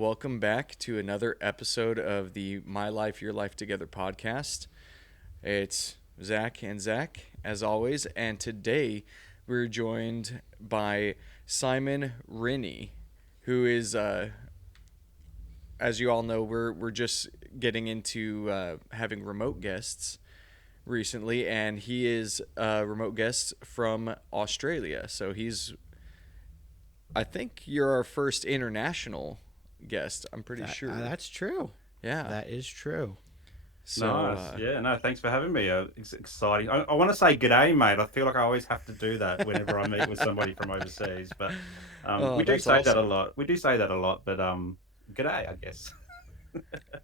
Welcome back to another episode of the My Life, Your Life Together podcast. It's Zach and Zach, as always, and today we're joined by Simon Rinne, who is, as you all know, we're just getting into having remote guests recently, and he is a remote guest from Australia. So I think you're our first international guest. I'm pretty sure. That's true. Yeah. That is true. So, Nice. Yeah, no, thanks for having me. It's exciting. I want to say g'day, mate. I feel like I always have to do that whenever I meet with somebody from overseas. But oh, we do that's say that a awesome. lot. We do say that a lot, but g'day, I guess.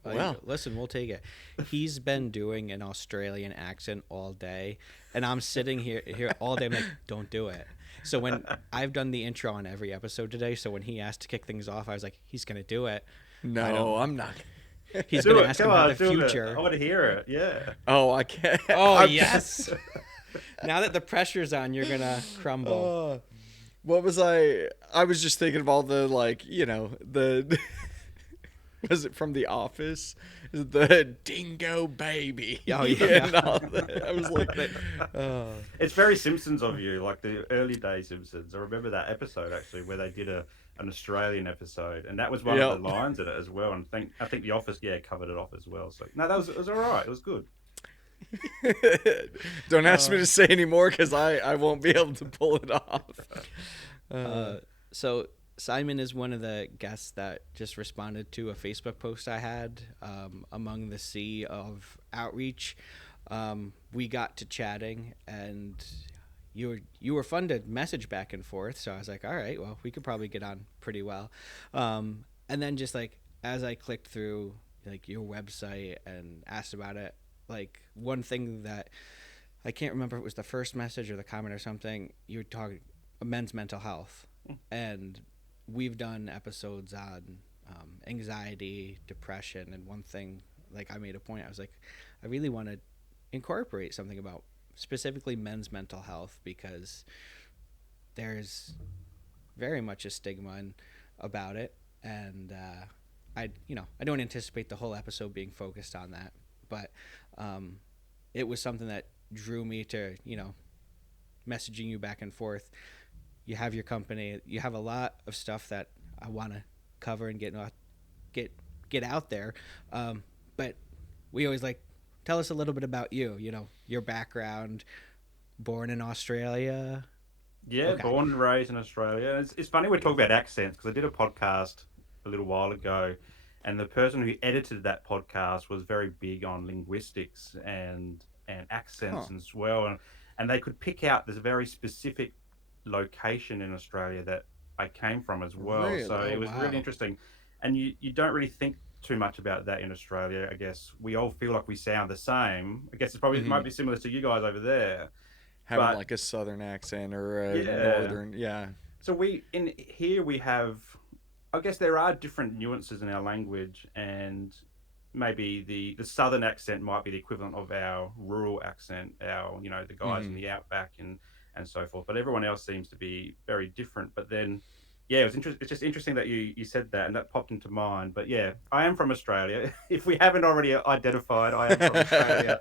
Well, Listen, we'll take it. He's been doing an Australian accent all day, and I'm sitting here all day. I'm like, don't do it. So when I've done the intro on every episode today, so when he asked to kick things off, I was like, he's gonna do it. no, I'm not. He's Do gonna it. ask Come him how on, the do it. future. I want to hear it. Yeah. Oh, I can't. Oh I'm- yes. Now that the pressure's on, you're gonna crumble. What was I? I was just thinking of all the the. Was it from The Office? The dingo baby. Oh, yeah. And all that. I was like, It's very Simpsons of you, like the early day Simpsons. I remember that episode actually where they did an Australian episode, and that was one Yep. of the lines in it as well. And I think The Office, covered it off as well. So no, it was all right. It was good. don't ask me to say any more because I won't be able to pull it off. So Simon is one of the guests that just responded to a Facebook post I had among the sea of outreach. We got to chatting, and you were fun to message back and forth. So I was like, all right, well, we could probably get on pretty well. And then just like as I clicked through like your website and asked about it, like one thing that I can't remember if it was the first message or the comment or something, you were talking men's mental health, and we've done episodes on anxiety, depression, and one thing, like I made a point, I was like, I really want to incorporate something about specifically men's mental health because there's very much a stigma about it, and I don't anticipate the whole episode being focused on that, but it was something that drew me to messaging you back and forth. You have your company. You have a lot of stuff that I want to cover and get out there. But we always like tell us a little bit about you. Your background. Born in Australia. Yeah, Okay. born and raised in Australia. It's funny we talk about accents because I did a podcast a little while ago, and the person who edited that podcast was very big on linguistics and accents Huh. as well, and they could pick out this very specific location in Australia that I came from as well. So Really? it Oh was really wow. interesting, and you don't really think too much about that in Australia. I guess we all feel like we sound the same. I guess it Hmm. might be similar to you guys over there, Having but like a southern accent or a yeah. northern, yeah. So we in here we have, I guess there are different nuances in our language, and maybe the southern accent might be the equivalent of our rural accent, our the guys in Hmm. the outback and so forth. But everyone else seems to be very different. But then, yeah, it's just interesting that you said that, and that popped into mind. But yeah, I am from Australia. If we haven't already identified, I am from Australia.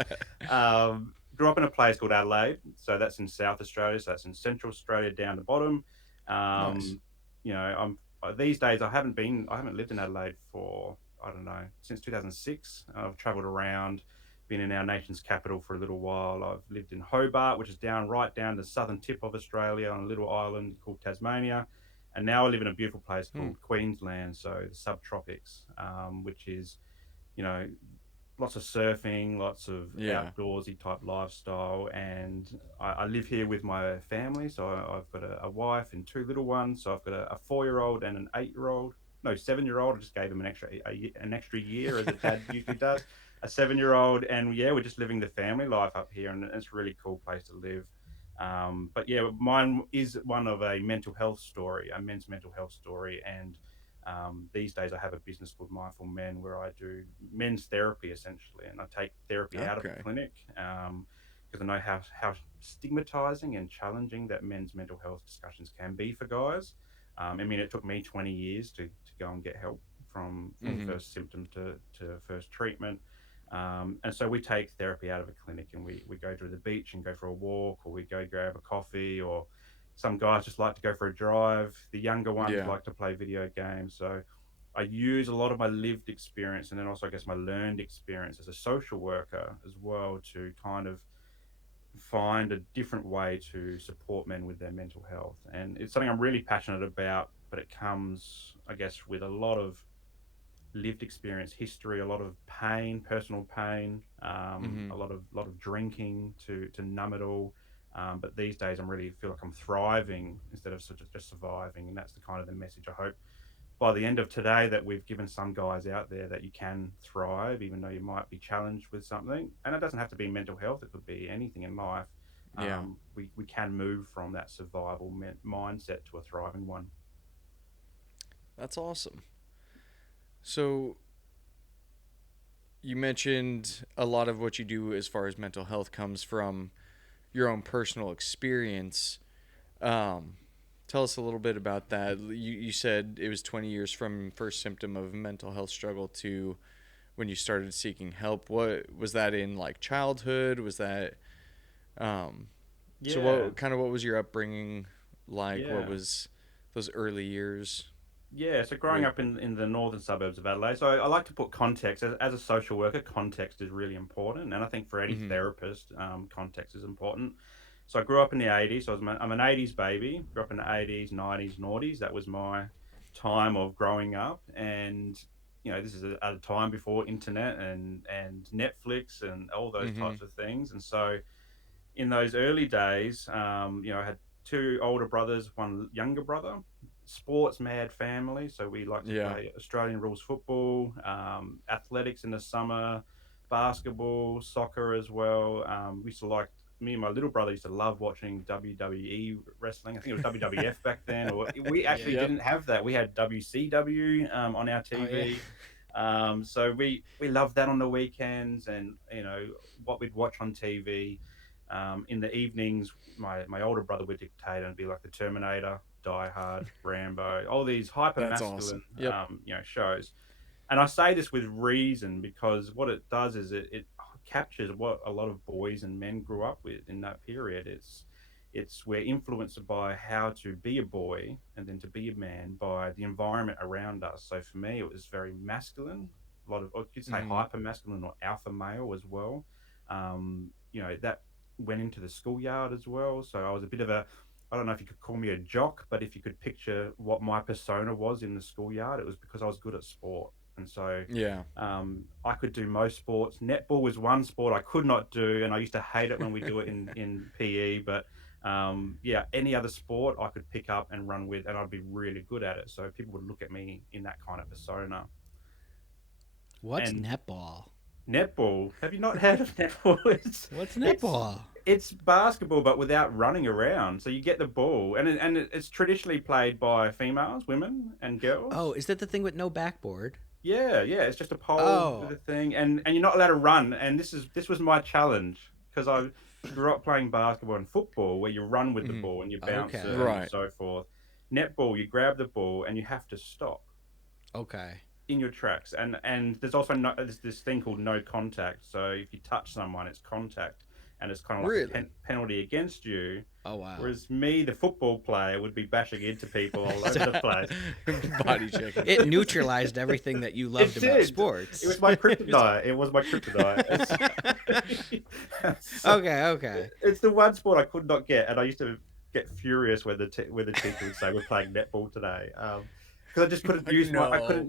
Grew up in a place called Adelaide, so that's in South Australia. So that's in Central Australia down the bottom. Nice. Um, I'm these days I haven't lived in Adelaide for I don't know since 2006. I've travelled around, been in our nation's capital for a little while. I've lived in Hobart, which is right down the southern tip of Australia on a little island called Tasmania, and now I live in a beautiful place Hmm. called Queensland, so the subtropics, which is you know lots of surfing, lots of Yeah. outdoorsy type lifestyle, and I live here with my family. So I've got a wife and two little ones. So I've got a 4 year old and an 8 year old. No, 7 year old. I just gave him an extra year as a dad usually does. A 7 year old, and yeah, we're just living the family life up here, and it's a really cool place to live. But yeah, mine is one of a mental health story, a men's mental health story, and these days, I have a business called Mindful Men where I do men's therapy essentially, and I take therapy out of the Okay. clinic because I know how stigmatizing and challenging that men's mental health discussions can be for guys. I mean, it took me 20 years to go and get help from Mm-hmm. first symptom to first treatment. And so we take therapy out of a clinic and we go to the beach and go for a walk, or we go grab a coffee, or some guys just like to go for a drive. The younger ones Yeah. like to play video games. So I use a lot of my lived experience, and then also, I guess, my learned experience as a social worker as well, to kind of find a different way to support men with their mental health. And it's something I'm really passionate about, but it comes, I guess, with a lot of lived experience, history, a lot of pain, personal pain, Mm-hmm. a lot of drinking to numb it all. But these days, I'm really feel like I'm thriving instead of sort of just surviving, and that's the kind of the message I hope by the end of today, that we've given some guys out there that you can thrive even though you might be challenged with something. And it doesn't have to be mental health, it could be anything in life. Yeah. We can move from that survival mindset to a thriving one. That's awesome. So you mentioned a lot of what you do as far as mental health comes from your own personal experience. Um, Tell us a little bit about that. You said it was 20 years from first symptom of mental health struggle to when you started seeking help. What was that in, like, childhood? Was that um, so Yeah, what was your upbringing like? What yeah. was those early years Yeah, so growing with? up in the northern suburbs of Adelaide, so I like to put context as a social worker. Context is really important, and I think for any Mhm. therapist, context is important. So I grew up in the '80s. So I'm an '80s baby. Grew up in the '80s, '90s, noughties. That was my time of growing up, and this is at a time before internet and Netflix and all those Mhm. types of things. And so in those early days, I had two older brothers, one younger brother. Sports mad family, so we like to Yeah. play Australian rules football, athletics in the summer, basketball, soccer as well. We used to like Me and my little brother used to love watching WWE wrestling. I think it was WWF back then, or we Yeah. actually Yep. didn't have that. We had WCW on our Oh yeah. TV. So we loved that on the weekends, and what we'd watch on TV. In the evenings, my older brother would dictate and be like the Terminator, Die Hard, Rambo, all these hyper That's masculine, awesome. Yep. shows. And I say this with reason, because what it does is it captures what a lot of boys and men grew up with in that period. It's we're influenced by how to be a boy and then to be a man by the environment around us. So for me, it was very masculine, a lot of, or you could say Mhm. hyper masculine or alpha male as well. That went into the schoolyard as well. So I was a bit of a, I don't know if you could call me a jock, but if you could picture what my persona was in the schoolyard, it was because I was good at sport. And so Yeah. I could do most sports. Netball was one sport I could not do, and I used to hate it when we do it in PE. But yeah, any other sport I could pick up and run with, and I'd be really good at it. So people would look at me in that kind of persona. What's And netball? netball, have you not heard of netball? What's It's netball? it's basketball, but without running around. So you get the ball, and it's traditionally played by females, women, and Oh, girls. is that the thing with no backboard? Yeah, yeah, it's just a pole with Oh. a thing, and you're not allowed to run. And this was my challenge, because I grew up playing basketball and football, where you run with the Mhm. ball and you bounce it Okay. and Right. so forth. Netball, you grab the ball and you have to stop Okay. in your tracks, and there's also there's this thing called no contact. So if you touch someone, it's contact, and it's kind of like a Really? penalty against you. Oh wow. Whereas me, the football player, would be bashing into people all over So the place. Body checking. it neutralized everything that you loved It about did. It sports. was my kryptonite. It was my kryptonite. So, Okay, okay. it's the one sport I could not get, and I used to get furious when when the teacher would say we're playing netball today, because I just couldn't Like,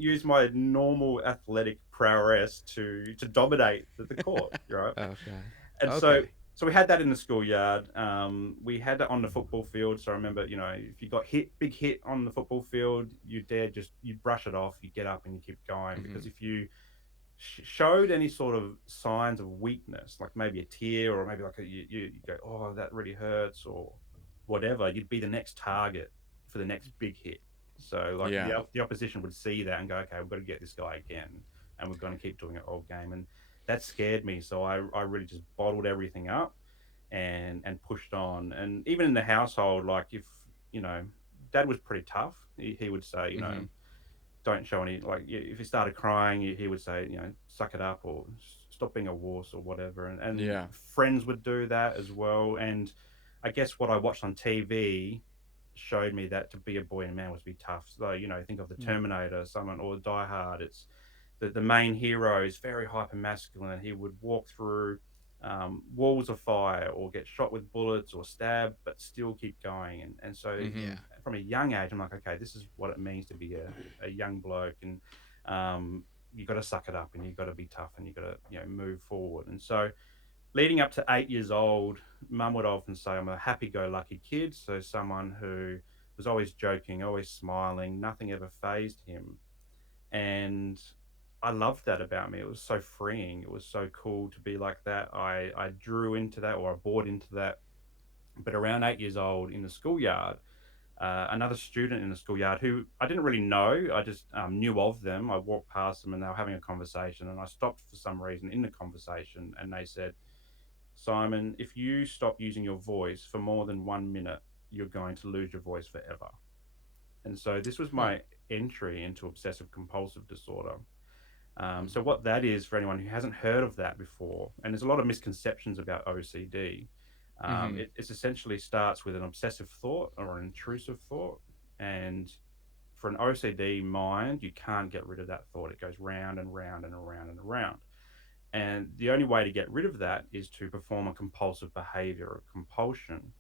use my no. normal athletic prowess to dominate the court, right? Okay. And so Okay. so we had that in the schoolyard. We had that on the football field. So I remember, if you got big hit on the football field, you brush it off, you get up and you keep going, because Mhm. if you showed any sort of signs of weakness, like maybe a tear, or maybe like you go, oh, that really hurts, or whatever, you'd be the next target for the next big hit. So like Yeah. the opposition would see that and go, okay, we've got to get this guy again, and we're going to keep doing it all game. And that scared me. So I really just bottled everything up and pushed on. And even in the household, like if, you know, dad was pretty tough. He would say, Mhm. don't show any, like, if he started crying, he would say, suck it up, or stop being a wuss, or whatever. And Yeah. friends would do that as well. And I guess what I watched on TV showed me that to be a boy and man was to be tough. So, think of the Mm. Terminator, someone, or Die Hard. It's the main hero is very hyper masculine. He would walk through walls of fire, or get shot with bullets, or stabbed, but still keep going. And so Mm-hmm. Yeah. from a young age, I'm like, okay, this is what it means to be a young bloke. And you got to suck it up, and you got to be tough, and you got to move forward. And so leading up to 8 years old, mum would often say I'm a happy go lucky kid. So someone who was always joking, always smiling, nothing ever phased him. And I loved that about me. It was so freeing. It was so cool to be like that. I drew into that, or I bought into that. But around 8 years old, in the schoolyard, another student in the schoolyard who I didn't really know, I just knew of them. I walked past them and they were having a conversation, and I stopped for some reason in the conversation, and they said, Simon, if you stop using your voice for more than 1 minute, you're going to lose your voice forever. And so this was Huh. my entry into obsessive compulsive disorder. So Mm. what that is, for anyone who hasn't heard of that before, and there's a lot of misconceptions about OCD. Mm-hmm. It essentially starts with an obsessive thought or an intrusive thought, and for an OCD mind, you can't get rid of that thought. It goes round and round and around and around. And the only way to get rid of that is to perform a compulsive behavior or compulsion.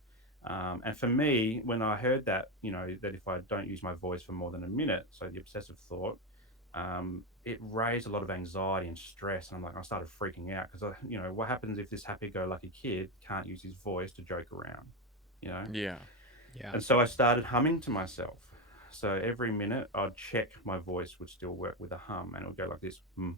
And for me, when I heard that, that if I don't use my voice for more than a minute, so the obsessive thought, it raised a lot of anxiety and stress. And I started freaking out because, what happens if this happy go lucky kid can't use his voice to joke around, you know? Yeah. Yeah. And so I started humming to myself. So every minute I'd check my voice would still work with a hum, and it would go like this, mm,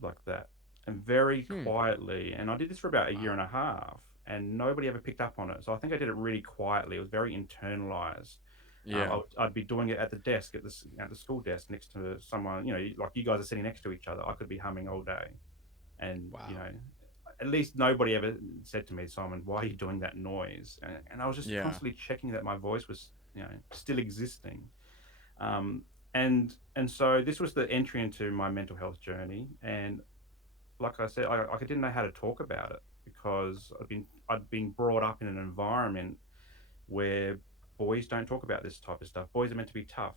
like that, and very Hmm. quietly. And I did this for about a year and a half, and nobody ever picked up on it. So I think I did it really quietly. It was very internalized. Yeah. I'd be doing it at the desk, at the school desk, next to someone. Like you guys are sitting next to each other. I could be humming all day, and Wow. at least nobody ever said to me, Simon, why are you doing that noise? And I was just Yeah. constantly checking that my voice was, still existing. Um, and so this was the entry into my mental health journey. And like I said, I didn't know how to talk about it because I'd been brought up in an environment where boys don't talk about this type of stuff. Boys are meant to be tough.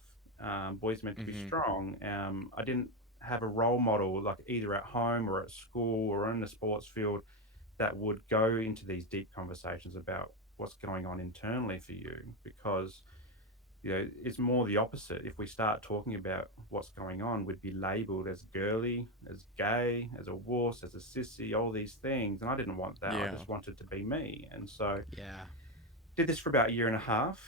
Boys are meant to be Mm-hmm. strong. I didn't have a role model, like either at home or at school or in the sports field, that would go into these deep conversations about what's going on internally for you, because it's more the opposite. If we start talking about what's going on, we'd be labeled as girly, as gay, as a wuss, as a sissy, all these things. And I didn't want that. I Yeah. just wanted to be me. And so Yeah. did this for about a year and a half.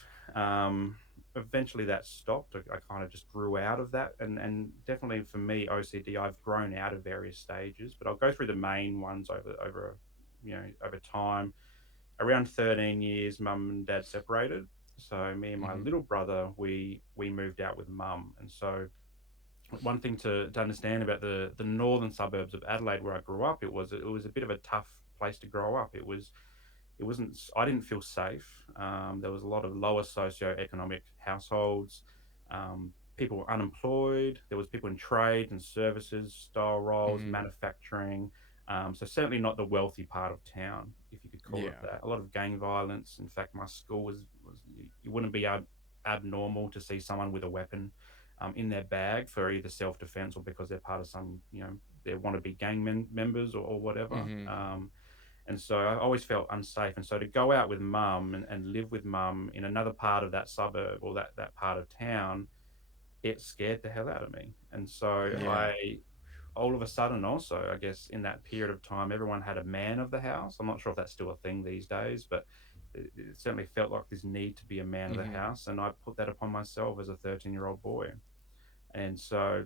Eventually that stopped. I kind of just grew out of that. And definitely for me, OCD, I've grown out of various stages, but I'll go through the main ones over time. Around 13 years, mum and dad separated. So me and my Mm-hmm. little brother, we moved out with mum. And so one thing to understand about the northern suburbs of Adelaide, where I grew up, it was a bit of a tough place to grow up. It wasn't, I didn't feel safe. There was a lot of lower socioeconomic households. People were unemployed. There was people in trade and services, style roles, Mm-hmm. manufacturing. So certainly not the wealthy part of town, if you could call it Yeah. that. A lot of gang violence. In fact, my school was you wouldn't be abnormal to see someone with a weapon in their bag for either self defense or because they're part of some, they want to be gang members, or whatever. Mm-hmm. And so I always felt unsafe. And so to go out with mum and live with mum in another part of that suburb, or that part of town, it scared the hell out of me. And so Yeah. Yeah. all of a sudden, also, I guess in that period of time, everyone had a man of the house. I'm not sure if that's still a thing these days, but it certainly felt like this need to be a man of the Mm-hmm. house. And I put that upon myself as a 13-year-old boy. And so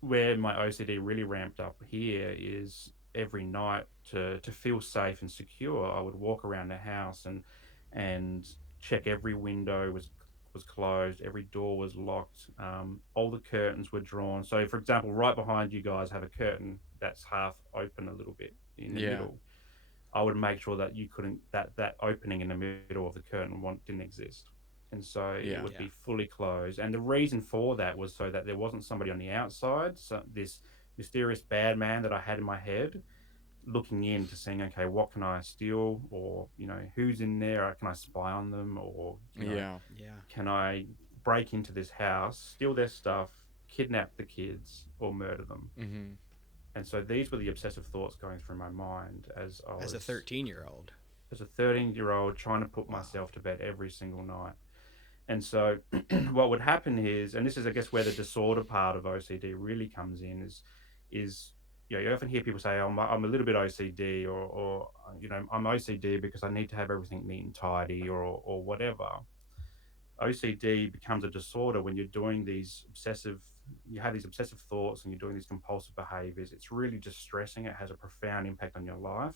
where my OCD really ramped up here is every night, to feel safe and secure, I would walk around the house and check every window was closed, every door was locked, all the curtains were drawn. So, for example, right behind you guys have a curtain that's half open a little bit in the Yeah. middle. I would make sure that you couldn't that opening in the middle of the curtain one didn't exist. and so it Yeah. would Yeah. be fully closed. And the reason for that was so that there wasn't somebody on the outside, so this mysterious bad man that I had in my head looking in to seeing, okay, what can I steal, or who's in there? Can I spy on them, or Yeah. Yeah. can I break into this house, steal their stuff, kidnap the kids, or murder them? Mm-hmm. And so these were the obsessive thoughts going through my mind as I As a was, 13-year-old. as a 13-year-old, trying to put Wow. myself to bed every single night. And so, what would happen is, and this is, I guess, where the disorder part of OCD really comes in, is you often hear people say, "Oh, I'm a little bit OCD," or "I'm OCD because I need to have everything neat and tidy," or whatever. OCD becomes a disorder when you're doing these obsessive, you have these obsessive thoughts and you're doing these compulsive behaviors. It's really distressing. It has a profound impact on your life.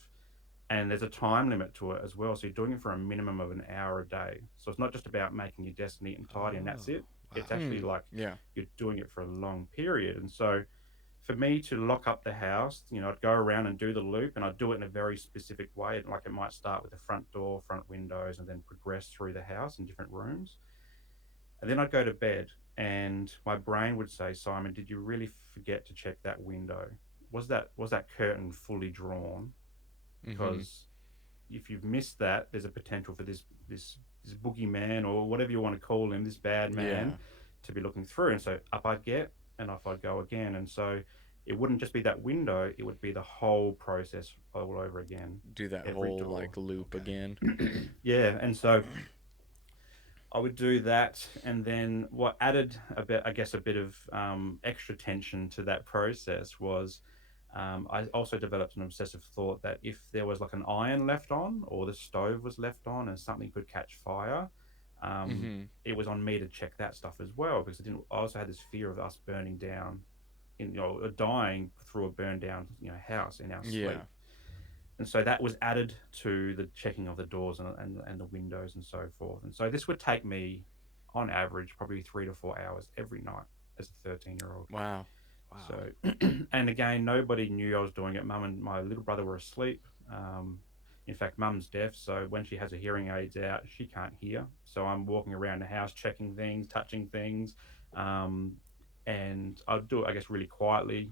And there's a time limit to it as well. So you're doing it for a minimum of an hour a day. So it's not just about making your desk neat and tidy and Oh, that's it. It's wow. actually Hmm. like Yeah. you're doing it for a long period. And so for me to lock up the house, I'd go around and do the loop, and I'd do it in a very specific way. Like it might start with the front door, front windows, and then progress through the house in different rooms. And then I'd go to bed, and my brain would say, "Simon, did you really forget to check that window? Was that curtain fully drawn? Mm-hmm. Because if you've missed that, there's a potential for this boogeyman, or whatever you want to call him, this bad man, Yeah. to be looking through." And so up I'd get, and off I'd go again. And so it wouldn't just be that window; it would be the whole process all over again, Do that every whole door. like loop Okay. again. Yeah, and so I would do that, and then what added a bit, I guess, a bit of extra tension to that process was I also developed an obsessive thought that if there was like an iron left on, or the stove was left on, and something could catch fire, Mm-hmm. it was on me to check that stuff as well, because I didn't. I also had this fear of us burning down, dying through a burned down, house in our Yeah. sleep. And so that was added to the checking of the doors and the windows and so forth. And so this would take me, on average, probably 3 to 4 hours every night as a 13-year-old. Wow. Wow. So, and again, nobody knew I was doing it. Mum and my little brother were asleep. In fact, mum's deaf, so when she has her hearing aids out, she can't hear. So I'm walking around the house, checking things, touching things, um, and I'd do it, I guess, really quietly.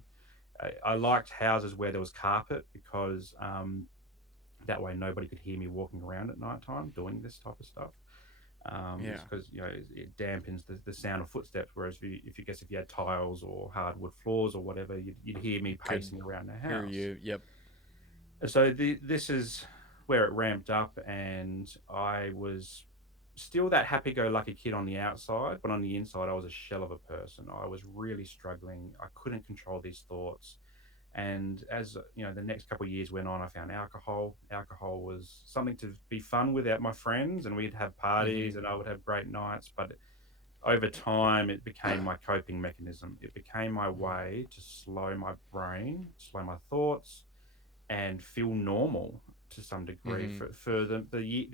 I liked houses where there was carpet, because that way nobody could hear me walking around at night time doing this type of stuff. Yeah. Just because it dampens the sound of footsteps. Whereas if you had tiles or hardwood floors or whatever, you'd hear me Could pacing around the hear house. you. Yep. And so this is where it ramped up, and I was still that happy-go-lucky kid on the outside, but on the inside, I was a shell of a person. I was really struggling. I couldn't control these thoughts. And as the next couple of years went on, I found alcohol. Alcohol was something to be fun with at my friends, and we'd have Mm-hmm. parties, and I would have great nights. But over time, it became my coping mechanism. It became my Mm. way to slow my brain, slow my thoughts, and feel normal to some degree. Mm-hmm. For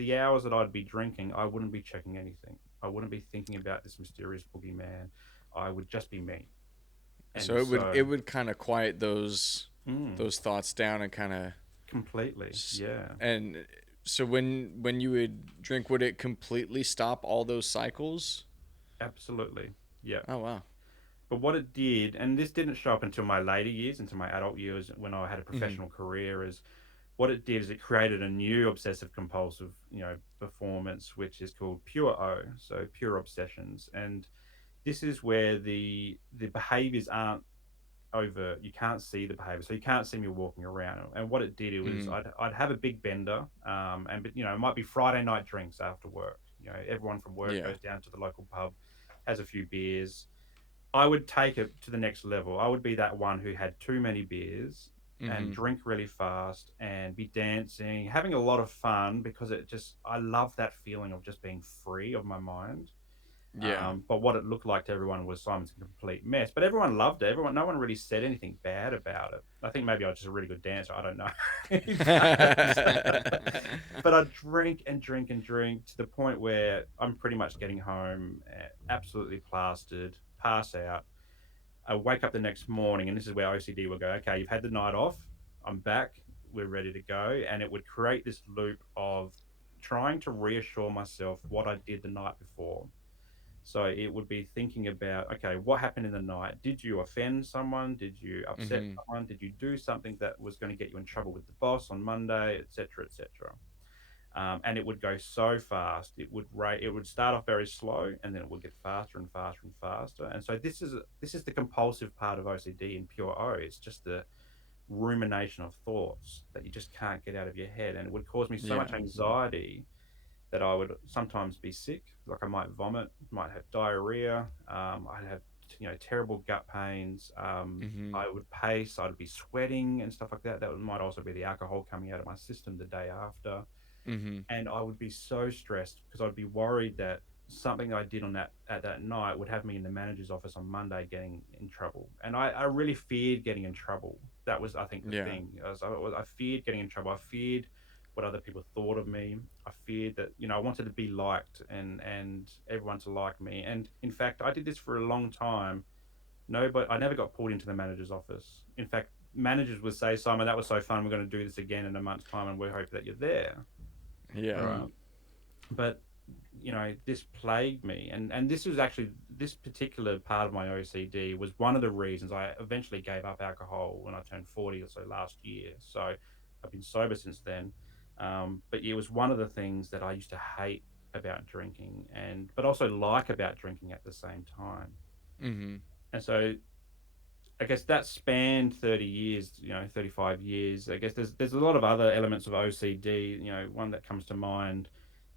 the hours that I'd be drinking, I wouldn't be checking anything. I wouldn't be thinking about this mysterious boogeyman. I would just be me. So And it so, would kind of quiet mm, those thoughts down and kind of completely, yeah. and so when you would drink, would it completely stop all those cycles? Absolutely. Yeah. Oh wow. But what it did, and this didn't show up until my later years, into my adult years when I had a Mm-hmm. professional career, is what it did is it created a new obsessive compulsive, performance, which is called pure O, so pure obsessions. And this is where the behaviors aren't overt. You can't see the behavior. So you can't see me walking around. And what it did, it was Mm-hmm. I'd have a big bender, and but it might be Friday night drinks after work. Everyone from work Yeah. goes down to the local pub, has a few beers. I would take it to the next level. I would be that one who had too many beers and Mm-hmm. drink really fast and be dancing, having a lot of fun, because I love that feeling of just being free of my mind. Yeah. But what it looked like to everyone was Simon's a complete mess. But everyone loved it. No one really said anything bad about it. I think maybe I was just a really good dancer. I don't know. But I drink and drink and drink to the point where I'm pretty much getting home absolutely plastered, pass out. I wake up the next morning, and this is where OCD will go, okay, you've had the night off. I'm back. We're ready to go. And it would create this loop of trying to reassure myself what I did the night before. So it would be thinking about, okay, what happened in the night? Did you offend someone? Did you upset Mm-hmm. someone? Did you do something that was going to get you in trouble with the boss on Monday, etc., etc.? And it would go so fast. It would start off very slow, and then it would get faster and faster and faster. And so this is the compulsive part of OCD in pure O. It's just the rumination of thoughts that you just can't get out of your head, and it would cause me so much Yeah. anxiety that I would sometimes be sick. Like I might vomit, might have diarrhea. I'd have terrible gut pains. Mm-hmm. I would pace. I'd be sweating and stuff like that. Might also be the alcohol coming out of my system the day after, Mm-hmm. and I would be so stressed because I'd be worried that something I did on that night would have me in the manager's office on Monday getting in trouble. And I really feared getting in trouble. That was, I think, the Yeah. thing. I feared getting in trouble. I feared what other people thought of me. I feared that I wanted to be liked and everyone to like me. And in fact, I did this for a long time. No, but I never got pulled into the manager's office. In fact, managers would say, Simon, that was so fun. We're going to do this again in a month's time, and we hope that you're there. All Yeah. right. But this plagued me, and this was actually, this particular part of my OCD was one of the reasons I eventually gave up alcohol when I turned 40 or so last year. So I've been sober since then. But it was one of the things that I used to hate about drinking, and but also like about drinking at the same time. Mm-hmm. And so I guess that spanned 30 years, 35 years. I guess there's a lot of other elements of OCD. One that comes to mind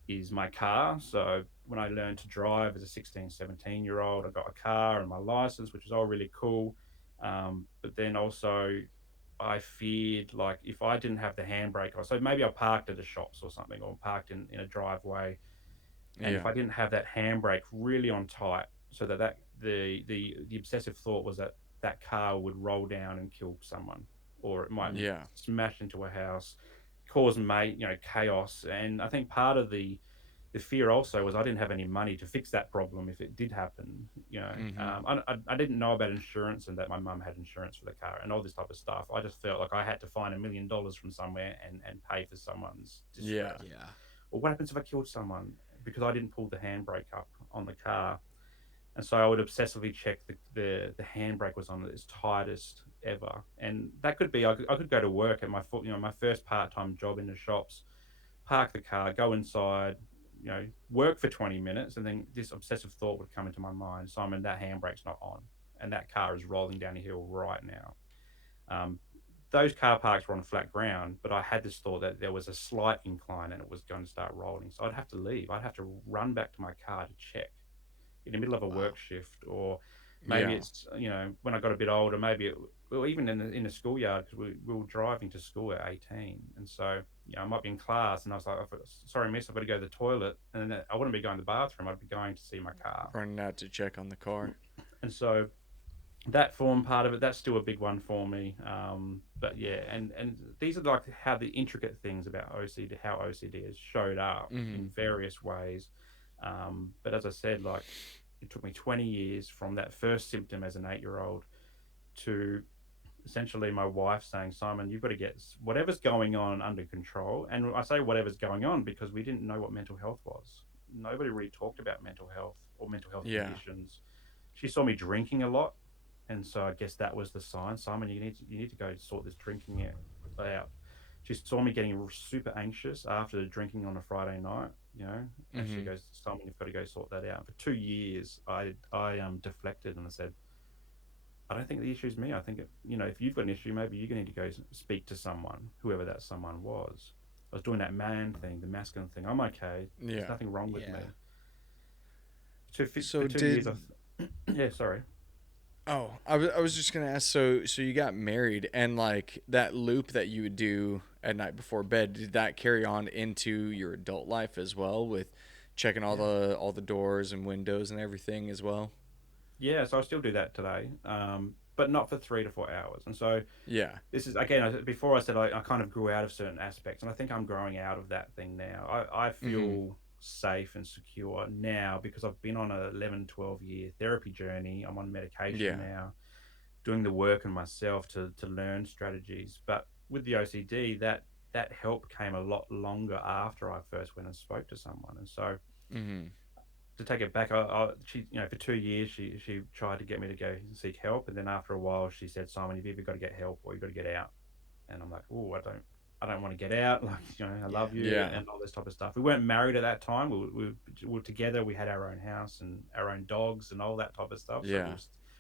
is my car. So when I learned to drive as a 16, 17-year-old, I got a car and my license, which was all really cool. But then also I feared, like, if I didn't have the handbrake, or so maybe I parked at the shops or something, or parked in a driveway, and if Yeah. I didn't have that handbrake really on tight, so that the obsessive thought was that that car would roll down and kill someone, or it might Yeah. smash into a house, cause chaos. And I think part of the fear also was I didn't have any money to fix that problem if it did happen. Mm-hmm. I didn't know about insurance and that my mum had insurance for the car and all this type of stuff. I just felt like I had to find $1 million from somewhere and pay for someone's Yeah. distress. Yeah. Or what happens if I killed someone because I didn't pull the handbrake up on the car? And so I would obsessively check the handbrake was on its tightest ever. And that could be I could go to work at my first part time job in the shops, park the car, go inside, work for 20 minutes, and then this obsessive thought would come into my mind: Simon, that handbrake's not on, and that car is rolling down a hill right now. Um, those car parks were on flat ground, but I had this thought that there was a slight incline and it was going to start rolling. So I'd have to leave. I'd have to run back to my car to check in the middle of a Wow. work shift, or maybe Yeah. it's when I got a bit older, well, even in the schoolyard, because we were driving to school at 18, and so I might be in class, and I was like, sorry, miss, I've got to go to the toilet, and then I wouldn't be going to the bathroom, I'd be going to see my car. Running out to check on the car. And so that form part of it, that's still a big one for me. But yeah, and these are like how the intricate things about OCD, how OCD has showed up Mm-hmm. in various ways. But as I said, like, it took me 20 years from that first symptom as an 8-year old to essentially my wife saying, Simon, you've got to get whatever's going on under control. And I say whatever's going on because we didn't know what mental health was. Nobody really talked about mental health or mental health Yeah. conditions. She saw me drinking a lot, and so I guess that was the sign. Simon, you need to go sort this drinking out. She saw me getting super anxious after the drinking on a Friday night, and she Mm-hmm. goes, Simon, you've got to go sort that out. For 2 years, I deflected and I said, I don't think the issue is me. I think if you've got an issue, maybe you need to go speak to someone, whoever that someone was. I was doing that man thing, the masculine thing. I'm okay. There's Yeah. nothing wrong with me. Yeah. For So 2 years, did yeah, sorry. I was just gonna ask, so you got married, and like that loop that you would do at night before bed, did that carry on into your adult life as well, with checking Yeah. all the doors and windows and everything as well? Yeah, so I still do that today, but not for 3 to 4 hours. And so Yeah. this is, again, before I said I kind of grew out of certain aspects, and I think I'm growing out of that thing now. I Mm-hmm. feel safe and secure now because I've been on a 11, 12-year therapy journey. I'm on medication Yeah. now, doing the work on myself to learn strategies. But with the OCD, that help came a lot longer after I first went and spoke to someone. And so Mm-hmm. to take it back, she, for 2 years, she tried to get me to go seek help, and then after a while, she said, "Simon, you've either got to get help or you've got to get out." And I'm like, "Oh, I don't want to get out. Like, I Yeah. love you Yeah. and all this type of stuff." We weren't married at that time. We were together. We had our own house and our own dogs and all that type of stuff. So Yeah.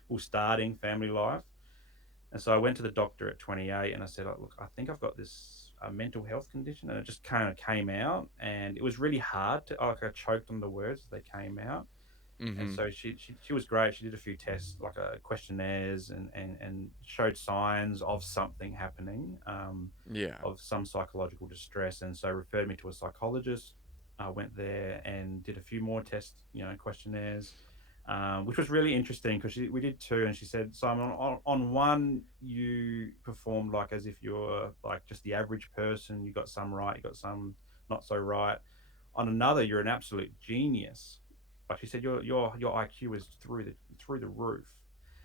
we were starting family life. And so I went to the doctor at 28 and I said, "Oh, look, I think I've got this mental health condition." And it just kind of came out. And it was really hard to, like, I choked on the words as they came out. And Mm-hmm. so she was great. She did a few tests, like questionnaires, and showed signs of something happening, Yeah. of some psychological distress. And so referred me to a psychologist. I went there and did a few more tests, questionnaires, which was really interesting because we did two, and she said, "Simon, on one, you performed like as if you're like just the average person. You got some right, you got some not so right. On another, you're an absolute genius." But she said your IQ is through the roof.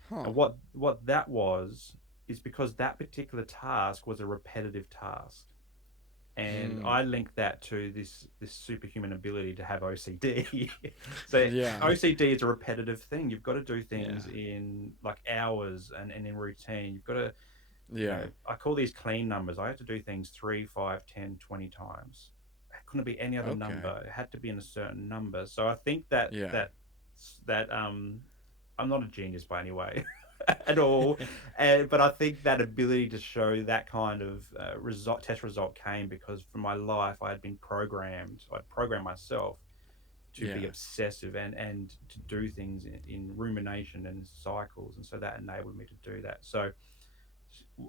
Huh. And what that was is because that particular task was a repetitive task. And Mm. I link that to this superhuman ability to have OCD. So Yeah. OCD is a repetitive thing. You've got to do Yeah. things in like hours and in routine. You've got to, Yeah. I call these clean numbers. I had to do things 3, 5, 10, 20 times. It couldn't be any other Okay. number. It had to be in a certain number. So I think that Yeah. I'm not a genius by any way at all, but I think that ability to show that kind of test result came because for my life I had been programmed. I programmed myself to be Yeah. obsessive and to do things in rumination and cycles, and so that enabled me to do that. So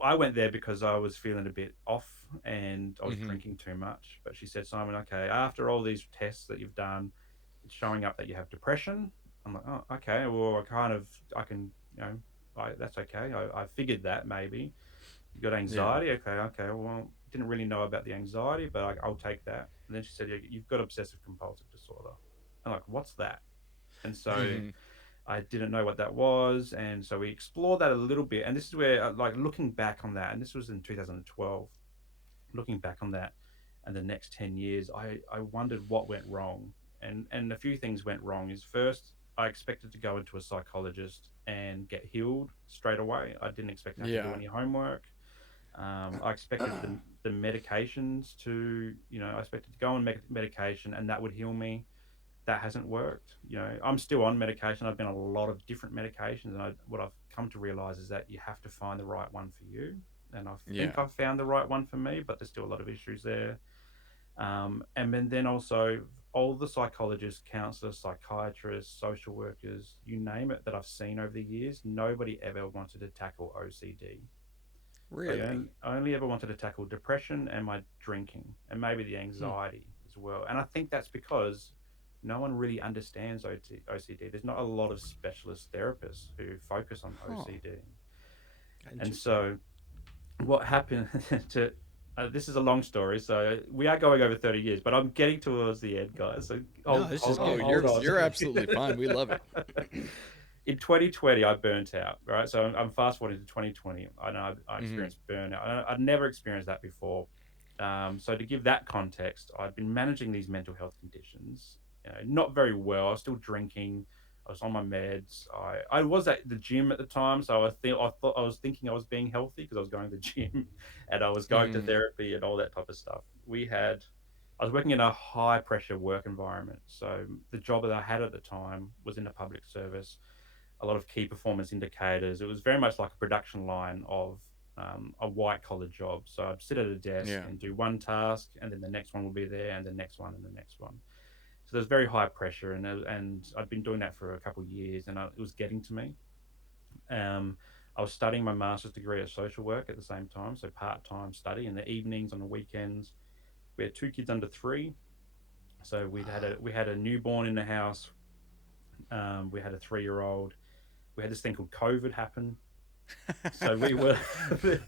I went there because I was feeling a bit off and I was Mm-hmm. drinking too much. But she said, "Simon, okay, after all these tests that you've done, it's showing up that you have depression." I'm like, "Oh, okay. Well, I can, that's okay. I figured that maybe you got Yeah. anxiety. Okay, okay. Well, didn't really know about the anxiety, but I'll take that." And then she said, "You've got obsessive compulsive disorder." I'm like, "What's that?" And so Mm-hmm. I didn't know what that was, and so we explored that a little bit. And this is where, like, looking back on that, and this was in 2012. Looking back on that, and the next 10 years, I wondered what went wrong, and a few things went wrong. Is first, I expected to go into a psychologist and get healed straight away. I didn't expect to have to do Yeah. any homework. I expected the medications to, I expected to go on medication and that would heal me. That hasn't worked. I'm still on medication. I've been on a lot of different medications, and what I've come to realize is that you have to find the right one for you. And I think Yeah. I've found the right one for me, but there's still a lot of issues there. And then also all the psychologists, counselors, psychiatrists, social workers, you name it, that I've seen over the years, nobody ever wanted to tackle OCD. They Really? only ever wanted to tackle depression and my drinking and maybe the Hmm. anxiety as well. And I think that's because no one really understands OCD. There's not a lot of specialist therapists who focus on Huh. OCD. And Interesting. so what happened to this is a long story, so we are going over 30 years, but I'm getting towards the end, guys. So No, this is Oh, good. hold on. you're absolutely fine. We love it. In 2020, I burnt out, right? So I'm fast forwarding to 2020. I know I Mm-hmm. experienced burnout. I'd never experienced that before. So to give that context, I'd been managing these mental health conditions, not very well. I was still drinking. I was on my meds. I was at the gym at the time, so I thought I was thinking I was being healthy because I was going to the gym, and I was going to Mm-hmm. therapy and all that type of stuff. I was working in a high pressure work environment, so the job that I had at the time was in the public service. A lot of key performance indicators. It was very much like a production line of a white collar job. So I'd sit at a desk Yeah. and do one task, and then the next one will be there, and the next one, and the next one. So there's very high pressure, and I'd been doing that for a couple of years, and it was getting to me. I was studying my master's degree at social work at the same time, so part time study in the evenings, on the weekends. We had two kids under 3, so we had a newborn in the house. We had a 3-year old. We had this thing called COVID happen. So we were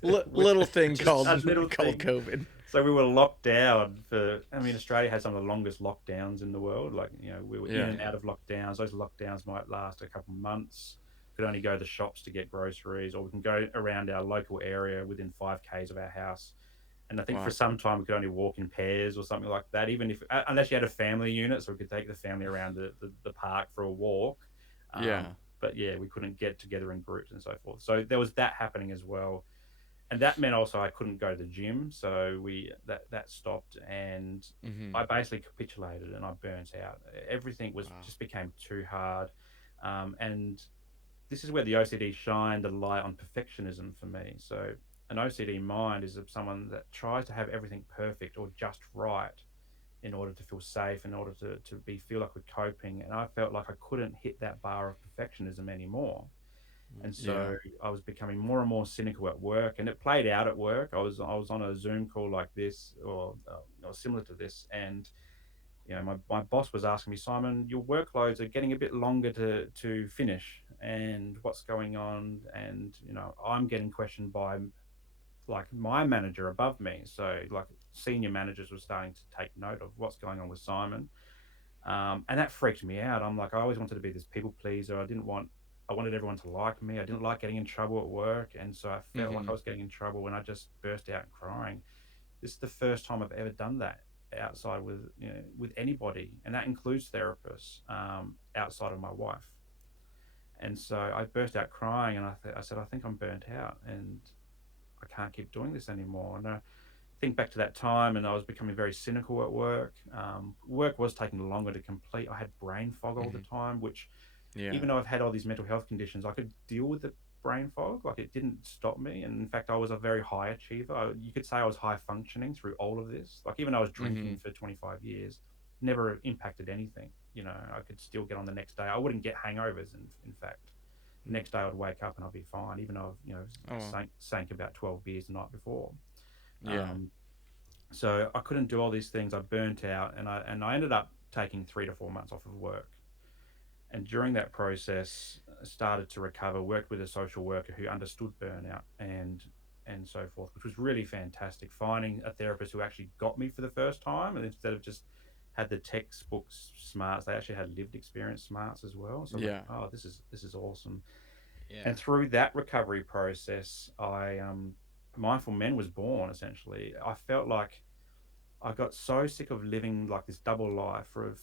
Little thing just called a little called thing. COVID. So we were locked down for. I mean, Australia has some of the longest lockdowns in the world. Like, we were in Yeah. and out of lockdowns. Those lockdowns might last a couple of months. Could only go to the shops to get groceries, or we can go around our local area within 5 k's of our house And I think for Wow. some time we could only walk in pairs or something like that, even if unless you had a family unit, so we could take the family around the park for a walk. Yeah. But yeah, we couldn't get together in groups and so forth. So there was that happening as well, and that meant also I couldn't go to the gym. So that stopped, and Mm-hmm. I basically capitulated and I burnt out. Everything was Wow. just became too hard, and this is where the OCD shined a light on perfectionism for me. So an OCD mind is of someone that tries to have everything perfect or just right in order to feel safe, in order to be feel like we're coping. And I felt like I couldn't hit that bar of perfectionism anymore. And Yeah. so I was becoming more and more cynical at work, and it played out at work. I was on a Zoom call like this, or similar to this, and my boss was asking me, Simon, your workloads are getting a bit longer to finish, and what's going on? And I'm getting questioned by like my manager above me, so like senior managers were starting to take note of what's going on with Simon, and that freaked me out. I'm like, I always wanted to be this people pleaser. I wanted everyone to like me. I didn't like getting in trouble at work, and so I felt like Mm-hmm. I was getting in trouble, and I just burst out crying. This is the first time I've ever done that outside with anybody, and that includes therapists, outside of my wife. And so I burst out crying, and I said, I think I'm burnt out, and I can't keep doing this anymore. And I think back to that time, and I was becoming very cynical at work. Work was taking longer to complete. I had brain fog all the Mm-hmm. time, which, Yeah. even though I've had all these mental health conditions, I could deal with the brain fog. Like, it didn't stop me. And in fact, I was a very high achiever. You could say I was high functioning through all of this. Like, even though I was Mm-hmm. drinking for 25 years, never impacted anything. I could still get on the next day. I wouldn't get hangovers. In fact, the next day I'd wake up and I'd be fine, even though Oh. Well. sank about 12 beers the night before. Yeah. Um, so I couldn't do all these things. I burnt out, and I ended up taking 3 to 4 months off of work. And during that process, I started to recover. Worked with a social worker who understood burnout and so forth, which was really fantastic. Finding a therapist who actually got me for the first time, and instead of just had the textbook smarts, they actually had lived experience smarts as well. So I was like, Yeah. oh, this is awesome. Yeah. And through that recovery process, Mindful Men was born. Essentially, I felt like I got so sick of living like this double life for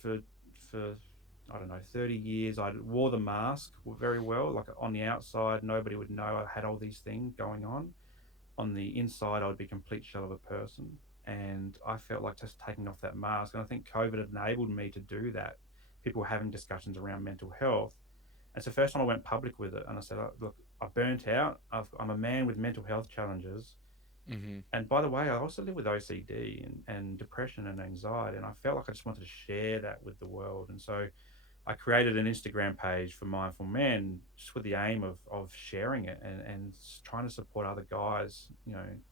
I don't know 30 years. I wore the mask very well. Like, on the outside, nobody would know I had all these things going on. On the inside, I would be a complete shell of a person. And I felt like just taking off that mask. And I think COVID had enabled me to do that. People having discussions around mental health. And it's the first time I went public with it. And I said, look, I burnt out. I'm a man with mental health challenges. Mm-hmm. And by the way, I also live with OCD and depression and anxiety. And I felt like I just wanted to share that with the world. And so I created an Instagram page for Mindful Men, just with the aim of sharing it and trying to support other guys,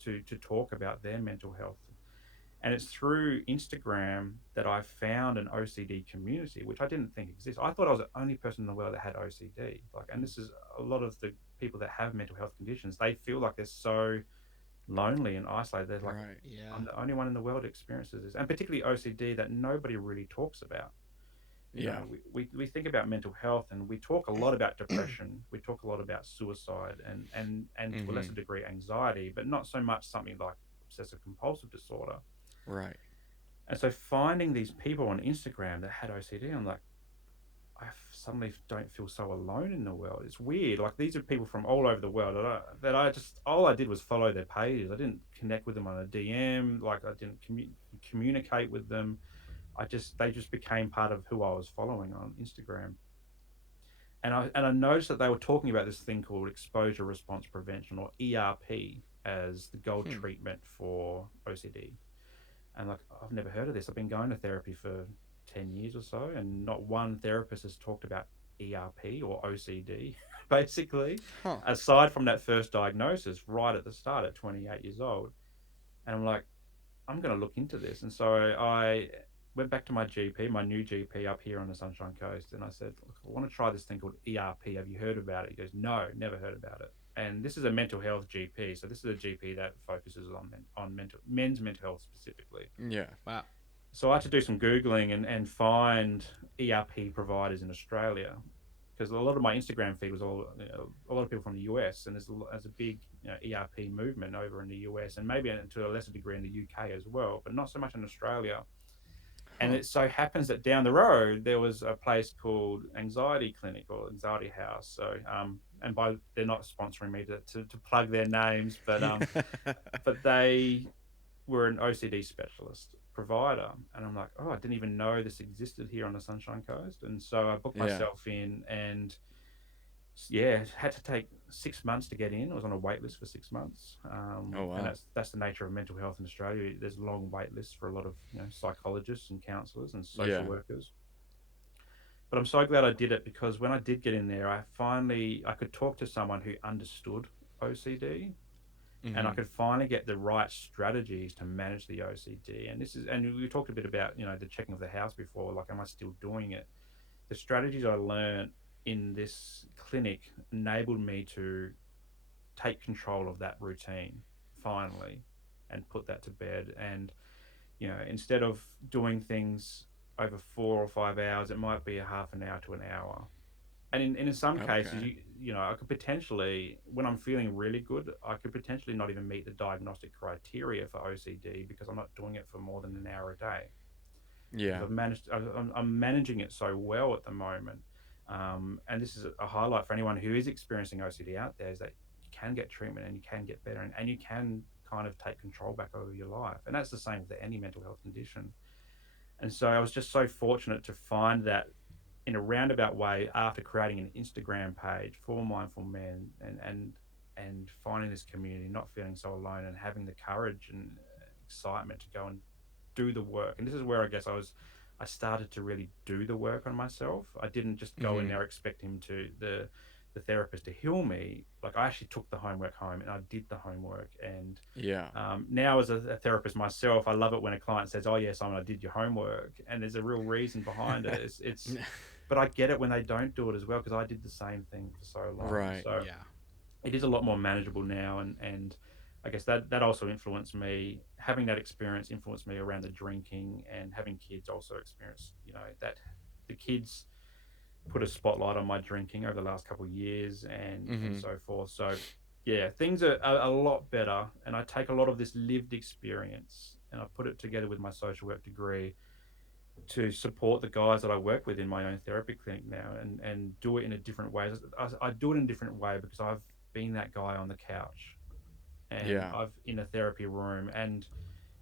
to talk about their mental health. And it's through Instagram that I found an OCD community, which I didn't think existed. I thought I was the only person in the world that had OCD. Like, and this is a lot of the people that have mental health conditions. They feel like they're so lonely and isolated. They're like, Right. Yeah. I'm the only one in the world that experiences this, and particularly OCD that nobody really talks about. Yeah. We think about mental health, and we talk a lot about depression. We talk a lot about suicide and to a Mm-hmm. lesser degree anxiety, but not so much something like obsessive compulsive disorder. Right. And so finding these people on Instagram that had OCD, I'm like, suddenly don't feel so alone in the world. It's weird. Like, these are people from all over the world that I just all I did was follow their pages. I didn't connect with them on a DM. Like, I didn't communicate with them. They just became part of who I was following on Instagram. And I noticed that they were talking about this thing called exposure response prevention, or ERP, as the gold Hmm. treatment for OCD. And like, I've never heard of this. I've been going to therapy for 10 years or so, and not one therapist has talked about ERP or OCD, basically, Huh. aside from that first diagnosis right at the start at 28 years old. And I'm like, I'm going to look into this. And so I went back to my GP, my new GP up here on the Sunshine Coast, and I said, look, I want to try this thing called ERP. Have you heard about it? He goes, no, never heard about it. And this is a mental health GP. So this is a GP that focuses on men's mental health specifically. Yeah. Wow. So I had to do some Googling and find ERP providers in Australia, because a lot of my Instagram feed was all a lot of people from the US, and there's a big ERP movement over in the US, and maybe to a lesser degree in the UK as well, but not so much in Australia. And Huh. it so happens that down the road there was a place called Anxiety Clinic or Anxiety House. So and by they're not sponsoring me to plug their names, but they were an OCD specialist provider. And I'm like, oh, I didn't even know this existed here on the Sunshine Coast. And so I booked Yeah. myself in, and yeah, had to take 6 months to get in. I was on a wait list for 6 months. Oh And wow. that's the nature of mental health in Australia. There's long wait lists for a lot of psychologists and counselors and social Yeah. workers. But I'm so glad I did it, because when I did get in there, I could talk to someone who understood OCD, and I Mm-hmm. could finally get the right strategies to manage the OCD. And we talked a bit about the checking of the house before. Like, am I still doing it? The strategies I learned in this clinic enabled me to take control of that routine finally, and put that to bed. And instead of doing things over 4 or 5 hours, it might be a half an hour to an hour. And in some cases, Okay. I could potentially, when I'm feeling really good, I could potentially not even meet the diagnostic criteria for OCD, because I'm not doing it for more than an hour a day, because Yeah. I'm managing it so well at the moment. And this is a highlight for anyone who is experiencing OCD out there, is that you can get treatment and you can get better, and you can kind of take control back over your life. And that's the same with any mental health condition. And so I was just so fortunate to find that in a roundabout way after creating an Instagram page for mindful men, and finding this community, not feeling so alone, and having the courage and excitement to go and do the work. And this is where I guess I started to really do the work on myself. I didn't just go in Mm-hmm. there expecting the therapist to heal me. Like, I actually took the homework home and I did the homework. And Yeah. now, as a therapist myself, I love it when a client says, "Oh, yeah, Simon, I did your homework," and there's a real reason behind it. But I get it when they don't do it as well, because I did the same thing for so long. Right. So Yeah. it is a lot more manageable now, and I guess that also influenced me. Having that experience influenced me around the drinking, and having kids also experience that the kids put a spotlight on my drinking over the last couple of years, and Mm-hmm. so forth. So yeah, things are a lot better, and I take a lot of this lived experience and I put it together with my social work degree to support the guys that I work with in my own therapy clinic now, and do it in a different way. I do it in a different way because I've been that guy on the couch, and Yeah. I've in a therapy room, and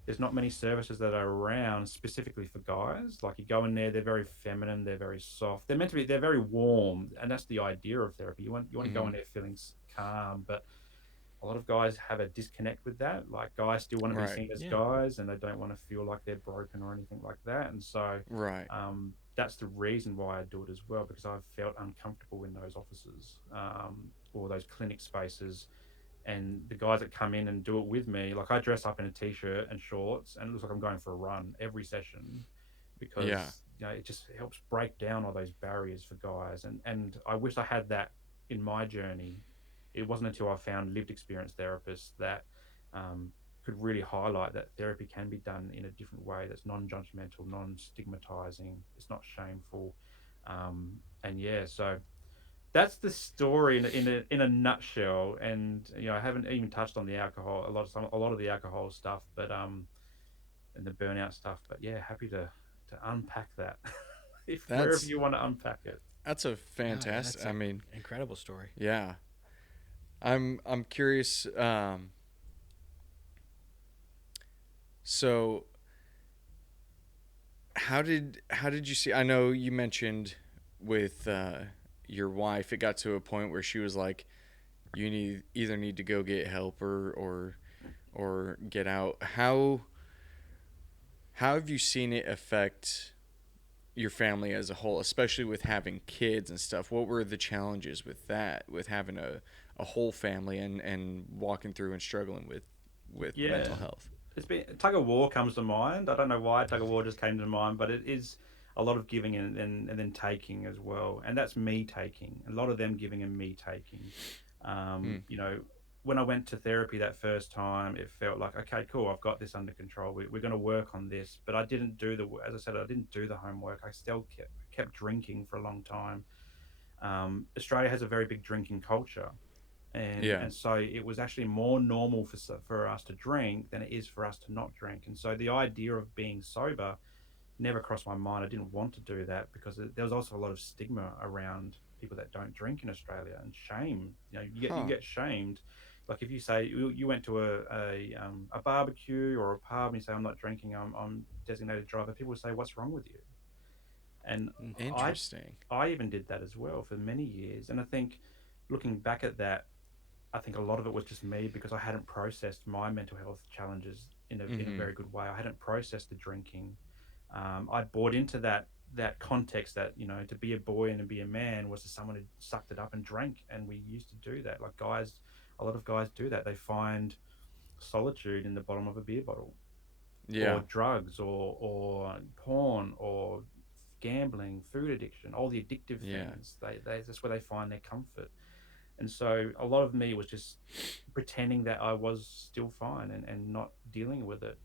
there's not many services that are around specifically for guys. Like, you go in there, they're very feminine, they're very soft, they're very warm, and that's the idea of therapy. You want to go Mm-hmm. in there feeling calm, but a lot of guys have a disconnect with that. Like, guys still want to be Right. seen as Yeah. guys, and they don't want to feel like they're broken or anything like that. And so Right. that's the reason why I do it as well, because I've felt uncomfortable in those offices, or those clinic spaces. And the guys that come in and do it with me, like, I dress up in a t-shirt and shorts, and it looks like I'm going for a run every session, Yeah. because it just helps break down all those barriers for guys. And I wish I had that in my journey. It wasn't until I found lived experience therapists that could really highlight that therapy can be done in a different way, that's non-judgmental, non-stigmatizing, it's not shameful. And yeah, so that's the story in a nutshell. And I haven't even touched on the alcohol, a lot of the alcohol stuff, but and the burnout stuff. But yeah, happy to unpack that, if wherever That's you want to unpack it. that's a No, yeah, fantastic. that's I an mean, incredible story. yeah. I'm curious. So how did you see? I know you mentioned with your wife, it got to a point where she was like, you need to go get help or get out. How have you seen it affect your family as a whole, especially with having kids and stuff? What were the challenges with that, with having a whole family and walking through and struggling with Yeah, mental health? it's been tug of war comes to mind. I don't know why tug of war just came to mind, but it is a lot of giving and then taking as well. And that's me taking, a lot of them giving and me taking. Hmm. When I went to therapy that first time, it felt like, okay, cool, I've got this under control. We're going to work on this. But I didn't do as I said, I didn't do the homework. I still kept drinking for a long time. Australia has a very big drinking culture, Yeah. and so it was actually more normal for us to drink than it is for us to not drink. And so the idea of being sober never crossed my mind. I didn't want to do that because there was also a lot of stigma around people that don't drink in Australia, and shame. You know, you Huh. get shamed. Like if you say you went to a barbecue or a pub and you say I'm not drinking, I'm designated driver, people would say what's wrong with you? And I Interesting. I even did that as well for many years. And I think looking back at that, I think a lot of it was just me because I hadn't processed my mental health challenges in a Mm-hmm. very good way. I hadn't processed the drinking. I'd bought into that context that to be a boy and to be a man was to someone who sucked it up and drank, and we used to do that. Like guys, a lot of guys do that. They find solitude in the bottom of a beer bottle, or Yeah. drugs, or porn, or gambling, food addiction, all the addictive Yeah. things. They that's where they find their comfort. And so a lot of me was just pretending that I was still fine and not dealing with it.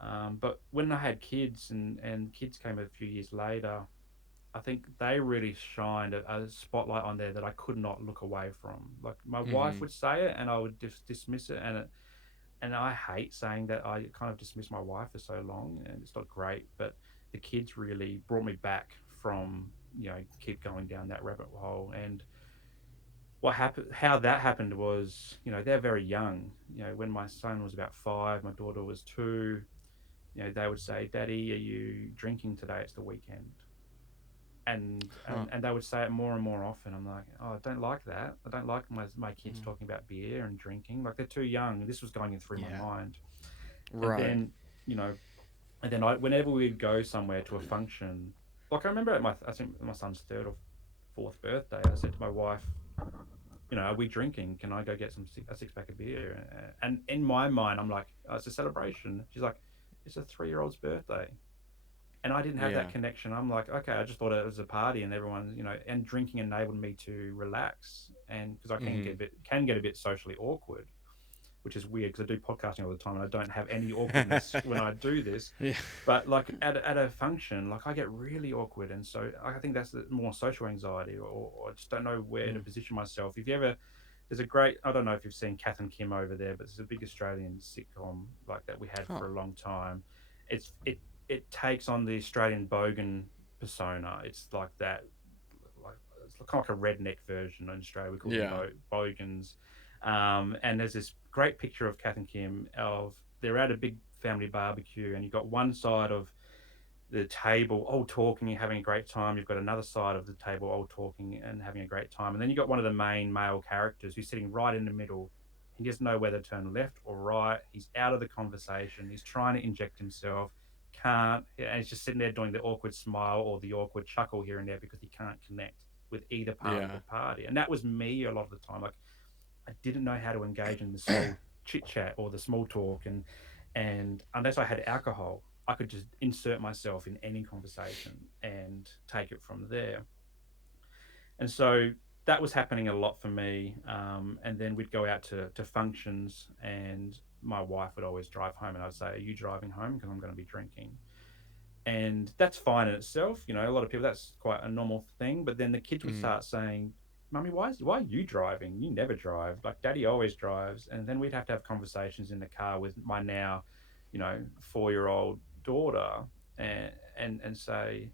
But when I had kids and kids came a few years later, I think they really shined a spotlight on there that I could not look away from. Like my Mm-hmm. wife would say it, and I would just dismiss it, and I hate saying that I kind of dismissed my wife for so long, and it's not great. But the kids really brought me back from keep going down that rabbit hole. And what happened, how that happened was, they're very young. When my son was about 5, my daughter was 2. They would say, "Daddy, are you drinking today? It's the weekend." And Huh. and and they would say it more and more often. I'm like, "Oh, I don't like that. I don't like my kids Mm. talking about beer and drinking. Like they're too young." This was going in through my Yeah. mind. And Right. then, you know, and then whenever we'd go somewhere to a function, like I remember I think my son's 3rd or 4th birthday, I said to my wife, "Are we drinking? Can I go get a 6 pack of beer?" And in my mind, I'm like, "Oh, it's a celebration." She's like, "It's a 3-year-old's birthday." And I didn't have that Yeah. connection. I'm like, okay, I just thought it was a party, and everyone, and drinking enabled me to relax, and because I Mm-hmm. can get a bit socially awkward, which is weird because I do podcasting all the time and I don't have any awkwardness when I do this. Yeah. But like at a function, like I get really awkward, and so I think that's the more social anxiety, or I just don't know where to Mm. position myself. If you ever, there's a great, I don't know if you've seen Kath and Kim over there, but it's a big Australian sitcom like that we had Huh. for a long time. It's it takes on the Australian bogan persona. It's like that, like it's kind of like a redneck version in Australia. We call them Yeah. bogans. And there's this great picture of Kath and Kim of they're at a big family barbecue, and you've got one side of the table all talking and having a great time. You've got another side of the table all talking and having a great time. And then you've got one of the main male characters who's sitting right in the middle. He doesn't know whether to turn left or right. He's out of the conversation. He's trying to inject himself, can't. And he's just sitting there doing the awkward smile or the awkward chuckle here and there because he can't connect with either part of Yeah. the party. And that was me a lot of the time. Like I didn't know how to engage in the small chit chat or the small talk, and unless I had alcohol, I could just insert myself in any conversation and take it from there. And so that was happening a lot for me. And then we'd go out to functions, and my wife would always drive home, and I'd say, "Are you driving home? Because I'm going to be drinking." And that's fine in itself. A lot of people, that's quite a normal thing. But then the kids would Mm-hmm. start saying, "Mummy, why are you driving? You never drive. Like Daddy always drives." And then we'd have to have conversations in the car with my now, 4-year-old daughter, and say,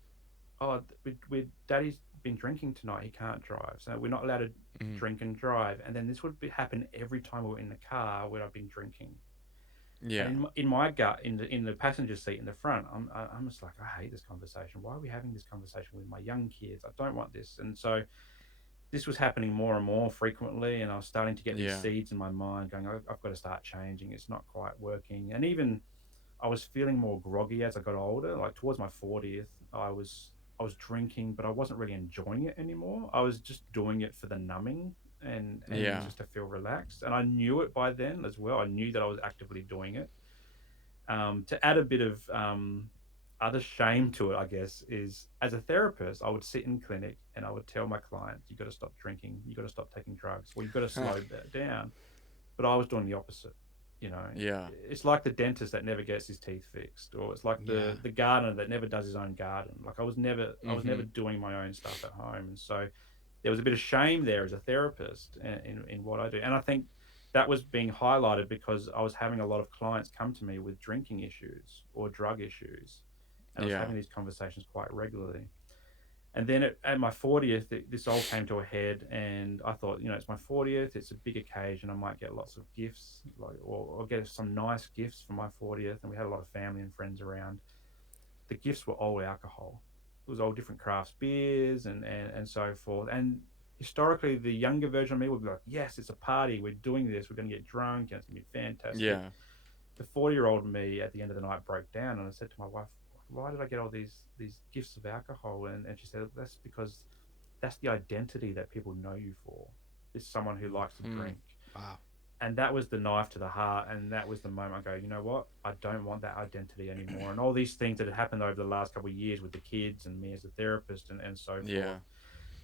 "Oh, with Daddy's been drinking tonight. He can't drive, so we're not allowed to Mm-hmm. drink and drive." And then this would happen every time we were in the car where I've been drinking. And Yeah. in my gut, in the passenger seat in the front, I'm just like, I hate this conversation. Why are we having this conversation with my young kids? I don't want this. And so this was happening more and more frequently, and I was starting to get these Yeah. seeds in my mind, going, I've got to start changing. It's not quite working. And even I was feeling more groggy as I got older. Like towards my 40th, I was drinking, but I wasn't really enjoying it anymore. I was just doing it for the numbing and Yeah. just to feel relaxed. And I knew it by then as well. I knew that I was actively doing it. To add a bit of other shame to it, I guess, is as a therapist, I would sit in clinic and I would tell my clients, "You got to stop drinking, you got to stop taking drugs, or you've got to Huh. slow that down." But I was doing the opposite. Yeah. It's like the dentist that never gets his teeth fixed, or it's like Yeah. the gardener that never does his own garden. Like I was never Mm-hmm. doing my own stuff at home, and so there was a bit of shame there as a therapist in what I do. And I think that was being highlighted because I was having a lot of clients come to me with drinking issues or drug issues. And I was Yeah. having these conversations quite regularly. And then at my 40th, this all came to a head, and I thought, it's my 40th. It's a big occasion. I might get lots of gifts, or get some nice gifts for my 40th. And we had a lot of family and friends around. The gifts were all alcohol. It was all different crafts beers and so forth. And historically, the younger version of me would be like, yes, it's a party. We're doing this. We're going to get drunk, and it's going to be fantastic. Yeah. The 40-year-old me at the end of the night broke down, and I said to my wife, why did I get all these gifts of alcohol? And she said, that's because that's the identity that people know you for, is someone who likes to drink. Wow. And that was the knife to the heart, and that was the moment I go, you know what, I don't want that identity anymore. And all these things that had happened over the last couple of years with the kids and me as a therapist and so forth, Yeah.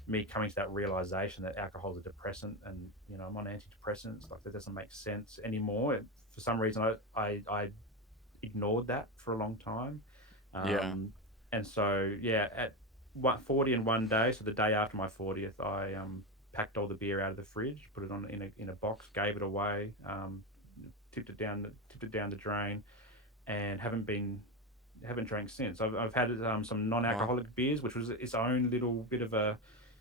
me coming to that realization that alcohol is a depressant, and I'm on antidepressants, like that doesn't make sense anymore. For some reason I ignored that for a long time. Yeah. And so yeah, at 40 in one day, so the day after my 40th, I packed all the beer out of the fridge, put it on in a box, gave it away, tipped it down the drain, and haven't drank since. I've had some Wow. non-alcoholic beers, which was its own little bit of a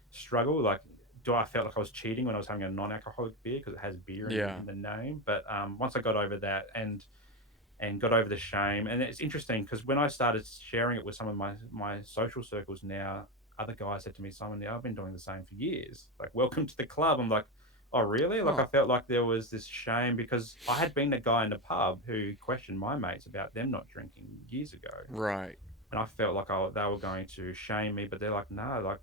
struggle. Like, do I felt like I was cheating when I was having a non-alcoholic beer because it has beer Yeah. in the name? But once I got over that and got over the shame, and it's interesting because when I started sharing it with some of my social circles now, other guys said to me, Simon, yeah, I've been doing the same for years. Like, welcome to the club. I'm like, oh, really? Like, I Huh. felt like there was this shame because I had been the guy in the pub who questioned my mates about them not drinking years ago. Right. And I felt like they were going to shame me, but they're like, no, like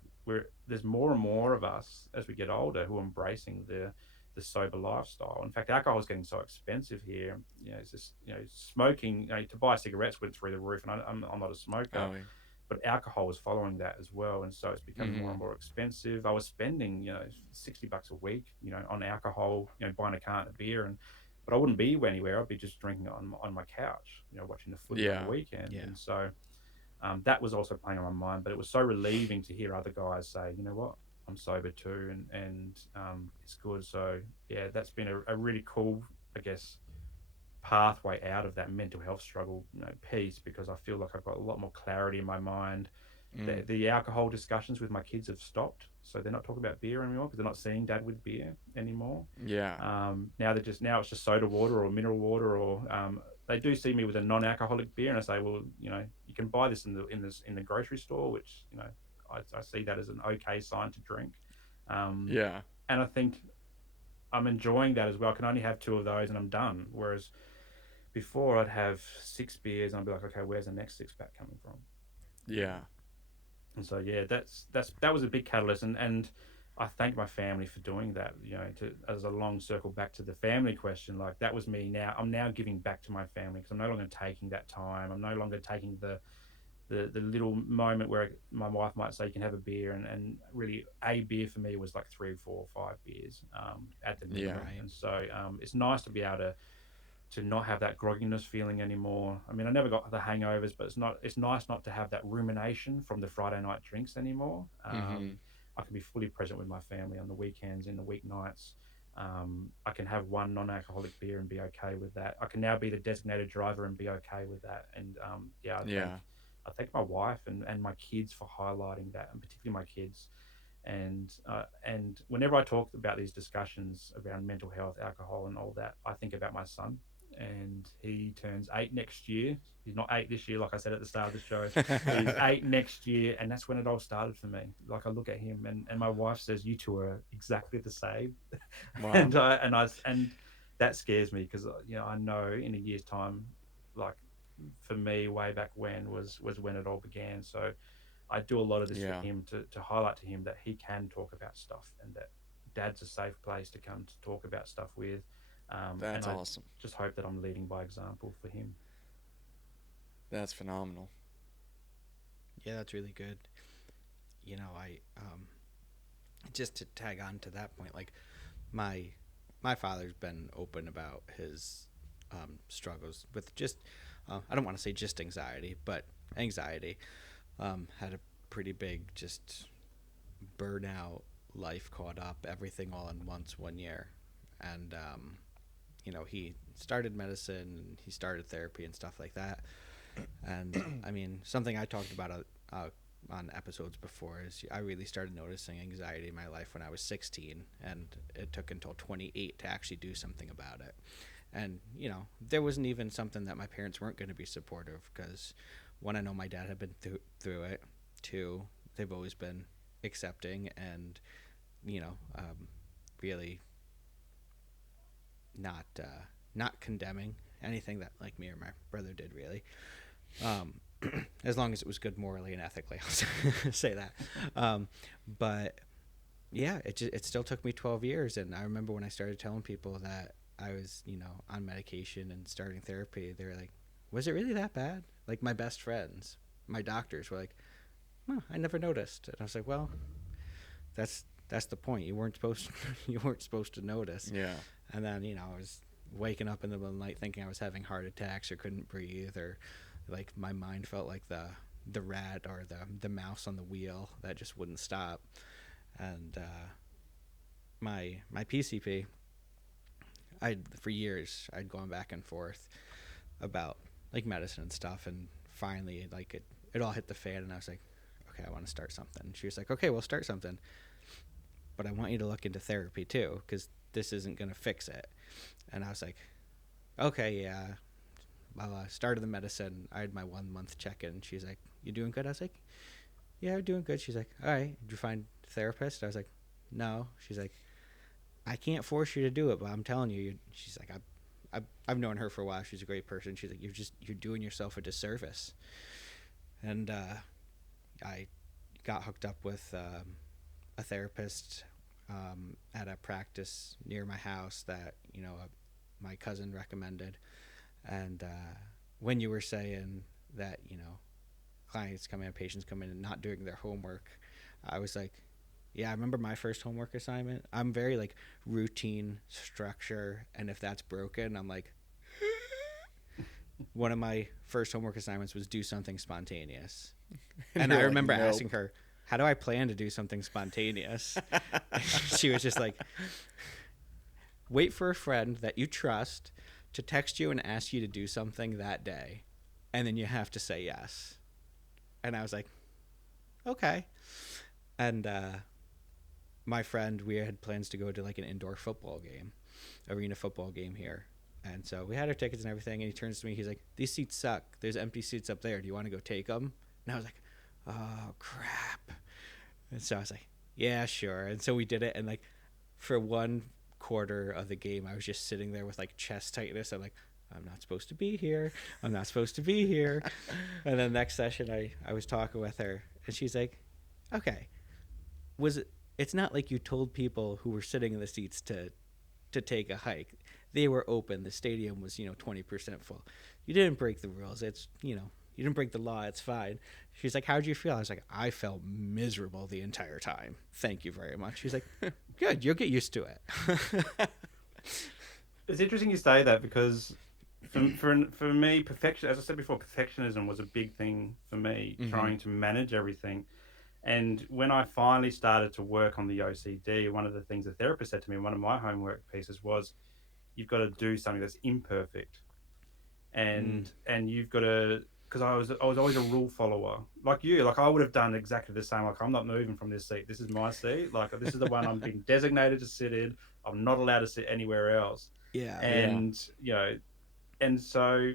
there's more and more of us as we get older who are embracing the sober lifestyle. In fact, alcohol is getting so expensive here. It's just smoking. To buy cigarettes went through the roof, and I'm not a smoker, Oh. but alcohol was following that as well, and so it's becoming more and Mm-hmm. more expensive. I was spending $60 a week, on alcohol, buying a carton of beer, but I wouldn't be anywhere. I'd be just drinking it on my couch, watching the footy on the Yeah. weekend, Yeah. and so. That was also playing on my mind, but it was so relieving to hear other guys say, you know what, I'm sober too, and it's good. So yeah, that's been a really cool, I guess, pathway out of that mental health struggle, piece, because I feel like I've got a lot more clarity in my mind. Mm. The alcohol discussions with my kids have stopped, so they're not talking about beer anymore because they're not seeing dad with beer anymore. Yeah. Now it's just soda water or mineral water, or they do see me with a non-alcoholic beer, and I say, well, you can buy this in the grocery store, which I see that as an okay sign to drink, um, Yeah. and I think I'm enjoying that as well. I can only have two of those and I'm done. Whereas before I'd have six beers and I'd be like, okay, where's the next six pack coming from? Yeah. And so yeah, that was a big catalyst, and I thank my family for doing that. To as a long circle back to the family question, like that was me. Now I'm now giving back to my family because I'm no longer taking that time. I'm no longer taking the little moment where my wife might say you can have a beer, and really a beer for me was like 3, 4, 5 beers at the Yeah. minimum. Right. And so it's nice to be able to not have that grogginess feeling anymore. I mean, I never got the hangovers, but it's nice not to have that rumination from the Friday night drinks anymore. Mm-hmm. I can be fully present with my family on the weekends, in the weeknights. I can have one non-alcoholic beer and be okay with that. I can now be the designated driver and be okay with that. And yeah, Yeah. I thank my wife and my kids for highlighting that, and particularly my kids. And whenever I talk about these discussions around mental health, alcohol, and all that, I think about my son, and he turns 8 next year. He's not 8 this year, like I said at the start of the show. He's 8 next year, and that's when it all started for me. Like, I look at him, and my wife says, "You two are exactly the same," Wow. and that scares me because I know in a year's time, like for me, way back when was when it all began. So I do a lot of this for Yeah. him to highlight to him that he can talk about stuff, and that dad's a safe place to come to talk about stuff with. And That's I awesome. just hope that I'm leading by example for him. That's phenomenal. Yeah, that's really good. I just to tag on to that point, like my my father's been open about his struggles with just I don't want to say just anxiety, but anxiety. Had a pretty big just burnout life caught up, everything all in once 1 year. And, he started medicine and he started therapy and stuff like that. And I mean, something I talked about on episodes before is I really started noticing anxiety in my life when I was 16, and it took until 28 to actually do something about it. And, there wasn't even something that my parents weren't going to be supportive because, one, I know my dad had been through it. Two, they've always been accepting and, really not condemning anything that like me or my brother did, really. Um, as long as it was good morally and ethically, I'll say that. But yeah, it still took me 12 years. And I remember when I started telling people that I was, on medication and starting therapy, they were like, was it really that bad? Like my best friends, my doctors were like, oh, I never noticed. And I was like, well, that's the point. You weren't supposed you weren't supposed to notice. Yeah. And then, I was waking up in the middle of the night thinking I was having heart attacks or couldn't breathe, or like my mind felt like the rat or the mouse on the wheel that just wouldn't stop. And my PCP, I for years I'd gone back and forth about like medicine and stuff, and finally like it all hit the fan, and I was like, okay, I want to start something. And she was like, okay, we'll start something, but I want you to look into therapy too, because this isn't going to fix it. And I was like, okay, yeah. Well, I started the medicine. I had my 1 month check-in. She's like, you doing good? I was like, yeah, I'm doing good. She's like, all right, did you find a therapist? I was like, no. She's like, I can't force you to do it, but I'm telling you. She's like, I've known her for a while. She's a great person. She's like, you're doing yourself a disservice. And I got hooked up with a therapist at a practice near my house that my cousin recommended. And when you were saying that clients come in, patients come in and not doing their homework, I was like, yeah, I remember my first homework assignment. I'm very like routine, structure, and if that's broken, I'm like, one of my first homework assignments was do something spontaneous. And I remember asking her, how do I plan to do something spontaneous? She was just like, wait for a friend that you trust to text you and ask you to do something that day, and then you have to say yes. And I was like, okay. And my friend, we had plans to go to like an indoor football game, arena football game here. And so we had our tickets and everything, and he turns to me, he's like, these seats suck. There's empty seats up there. Do you want to go take them? And I was like, oh, crap. And so I was like, yeah, sure. And so we did it, and like for 1/4 of the game, I was just sitting there with like chest tightness. I'm like, I'm not supposed to be here. I'm not supposed to be here. And then next session, I was talking with her, and she's like, okay, it's not like you told people who were sitting in the seats to take a hike. They were open. The stadium was 20% full. You didn't break the rules. It's you didn't break the law. It's fine. She's like, how'd you feel? I was like, I felt miserable the entire time. Thank you very much. She's like, good. You'll get used to it. It's interesting you say that because for me, perfection, as I said before, perfectionism was a big thing for me, trying to manage everything. And when I finally started to work on the OCD, one of the things the therapist said to me, one of my homework pieces was, you've got to do something that's imperfect, and you've got to, because I was always a rule follower, like you, like I would have done exactly the same. Like, I'm not moving from this seat. This is my seat. Like, this is the one I'm being designated to sit in. I'm not allowed to sit anywhere else. Yeah. And and so,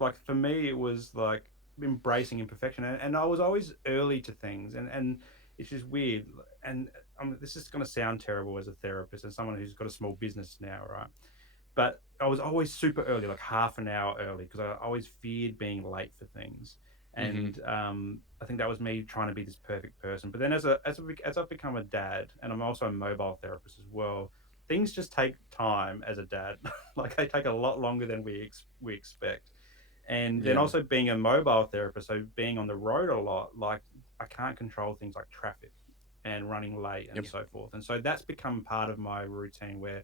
like, for me, it was like embracing imperfection, and I was always early to things, and it's just weird. And this is going to sound terrible as a therapist and someone who's got a small business now, right? But I was always super early, like half an hour early, because I always feared being late for things. And I think that was me trying to be this perfect person. But then as I've become a dad, and I'm also a mobile therapist as well, things just take time as a dad. Like, they take a lot longer than we expect. And then Yeah. also being a mobile therapist, so being on the road a lot, like, I can't control things like traffic and running late and Yep. so forth. And so that's become part of my routine, where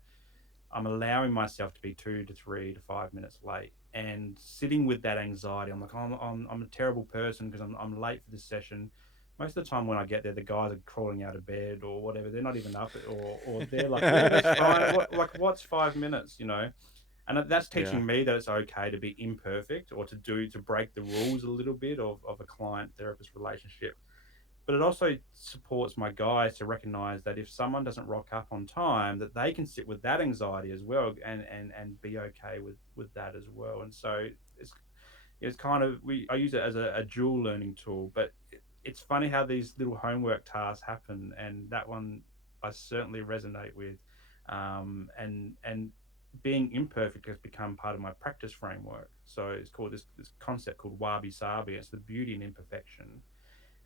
I'm allowing myself to be 2 to 3 to 5 minutes late, and sitting with that anxiety. I'm like, I'm a terrible person because I'm late for this session. most of the time when I get there, the guys are crawling out of bed or whatever. They're not even up, or they're like, yeah, that's fine. What's 5 minutes, you know? And that's Yeah. teaching me that it's okay to be imperfect or to break the rules a little bit of a client therapist relationship. But it also supports my guys to recognize that if someone doesn't rock up on time, that they can sit with that anxiety as well, and be okay with that as well. And so it's it's kind of, we I use it as a dual learning tool. But it's funny how these little homework tasks happen, and that one I certainly resonate with. And being imperfect has become part of my practice framework. So it's called this concept called wabi sabi. It's the beauty in imperfection.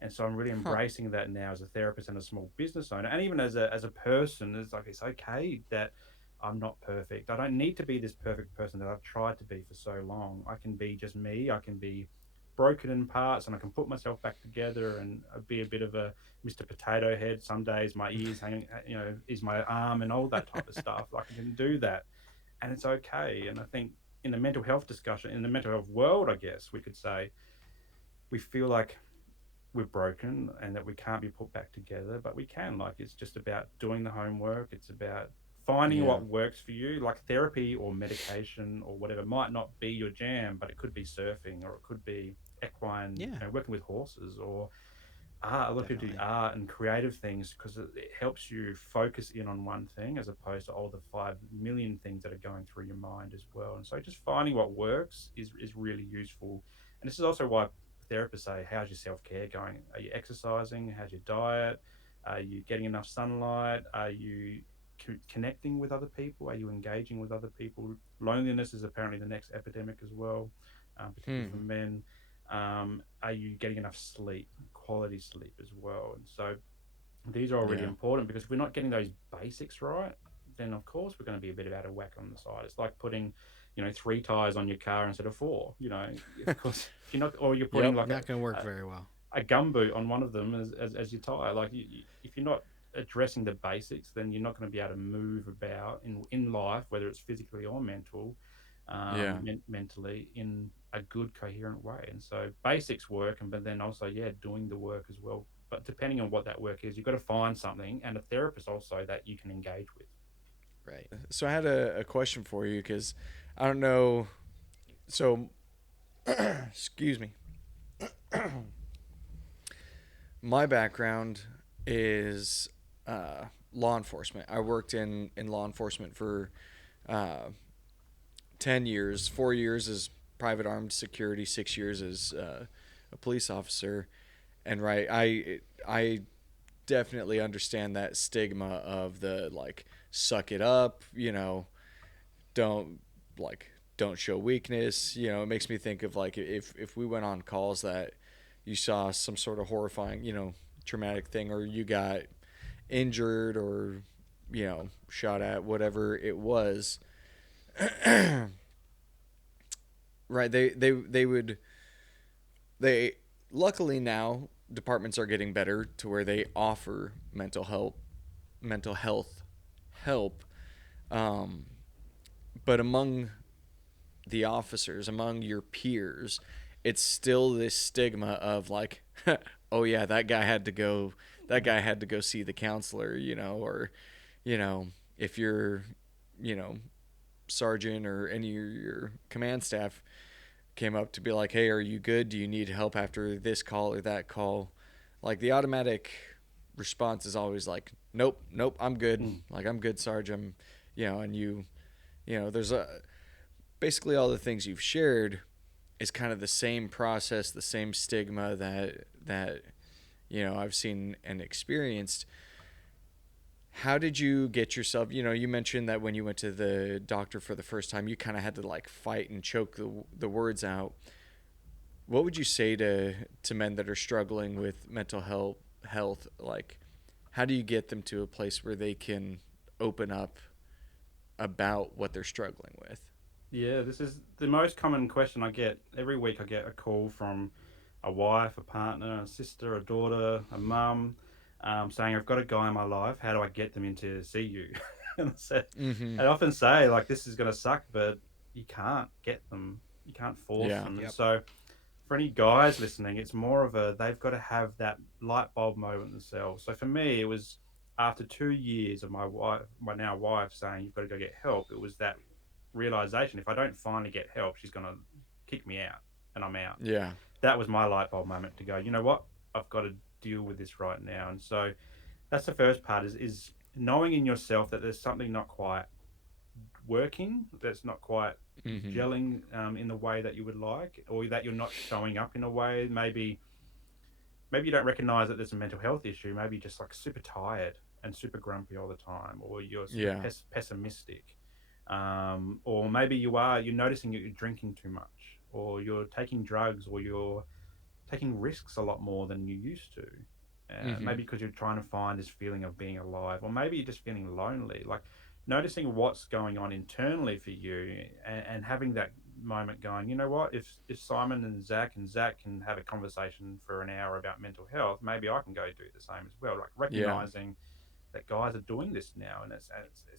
And so I'm really Huh. embracing that now as a therapist and a small business owner, and even as a person. It's like, it's okay that I'm not perfect. I don't need to be this perfect person that I've tried to be for so long. I can be just me. I can be broken in parts, and I can put myself back together, and be a bit of a Mr. Potato Head. Some days my ears hanging, is my arm, and all that type of stuff. Like, I can do that, and it's okay. And I think in the mental health discussion, in the mental health world, I guess we could say, we feel like we're broken and that we can't be put back together, but we can. Like, it's just about doing the homework. It's about finding Yeah. what works for you. Like, therapy or medication or whatever might not be your jam, but it could be surfing, or it could be equine, Yeah, working with horses, or art. A lot of people do definitely. art and creative things because it helps you focus in on one thing, as opposed to all the 5 million things that are going through your mind as well. And so just finding what works is really useful. And this is also why therapists say, how's your self-care going? Are you exercising? How's your diet? Are you getting enough sunlight? Are you connecting with other people? Are you engaging with other people? Loneliness is apparently the next epidemic as well, particularly for Hmm. men. Are you getting enough sleep, quality sleep as well? And so these are all really Yeah. important, because if we're not getting those basics right, then of course we're going to be a bit out of whack on the side. It's like putting, three tires on your car instead of four. Of course, if you're not, or you're putting Yep. like Not going to work a, very well. a gum boot on one of them as your tire. Like, if you're not addressing the basics, then you're not going to be able to move about in life, whether it's physically or Yeah. mentally, in a good coherent way. And so basics work, and but then also, yeah, doing the work as well. But depending on what that work is, you've got to find something, and a therapist also, that you can engage with. Right. So I had a question for you because I don't know. So, excuse me. My background is law enforcement. I worked in law enforcement for uh, 10 years, 4 years as private armed security, 6 years as a police officer. And right, I definitely understand that stigma of the like suck it up, don't like don't show weakness. It makes me think of like if we went on calls that you saw some sort of horrifying, traumatic thing, or you got injured or shot at, whatever it was. Right, they would they luckily now departments are getting better to where they offer mental health help. um, but among the officers, among your peers, it's still this stigma of like, oh yeah, that guy had to go see the counselor, or if you're, you know, sergeant or any of your command staff came up to be like, hey, are you good? Do you need help after this call or that call? Like the automatic response is always like, nope, nope, I'm good. Mm. Like I'm good, Sarge. And there's basically all the things you've shared is kind of the same process, the same stigma that I've seen and experienced. How did you get yourself? You mentioned that when you went to the doctor for the first time, you kind of had to like fight and choke the words out. What would you say to men that are struggling with mental health? Like, how do you get them to a place where they can open up about what they're struggling with? Yeah, this is the most common question I get every week. I get a call from a wife, a partner, a sister, a daughter, a mum, saying, I've got a guy in my life. How do I get them in to see you? and I said, Mm-hmm. I often say, like, this is going to suck, but you can't get them. You can't force Yeah. them. And Yep. so for any guys listening, it's more of a they've got to have that light bulb moment themselves. So for me, it was after 2 years of my wife, my now wife, saying you've got to go get help. It was that realization: if I don't finally get help, she's gonna kick me out, and I'm out. Yeah. That was my light bulb moment to go. You know what? I've got to deal with this right now. And so that's the first part: is knowing in yourself that there's something not quite working, that's not quite Mm-hmm. gelling in the way that you would like, or that you're not showing up in a way. Maybe you don't recognize that there's a mental health issue. Maybe you're just like super tired and super grumpy all the time, or you're super Yeah. pessimistic, or maybe you're noticing that you're drinking too much, or you're taking drugs, or you're taking risks a lot more than you used to. Mm-hmm. Maybe because you're trying to find this feeling of being alive, or maybe you're just feeling lonely. Like noticing what's going on internally for you, and having that moment going, you know what? If Simon and Zach can have a conversation for an hour about mental health, maybe I can go do the same as well. Like Yeah. recognizing that guys are doing this now, and it's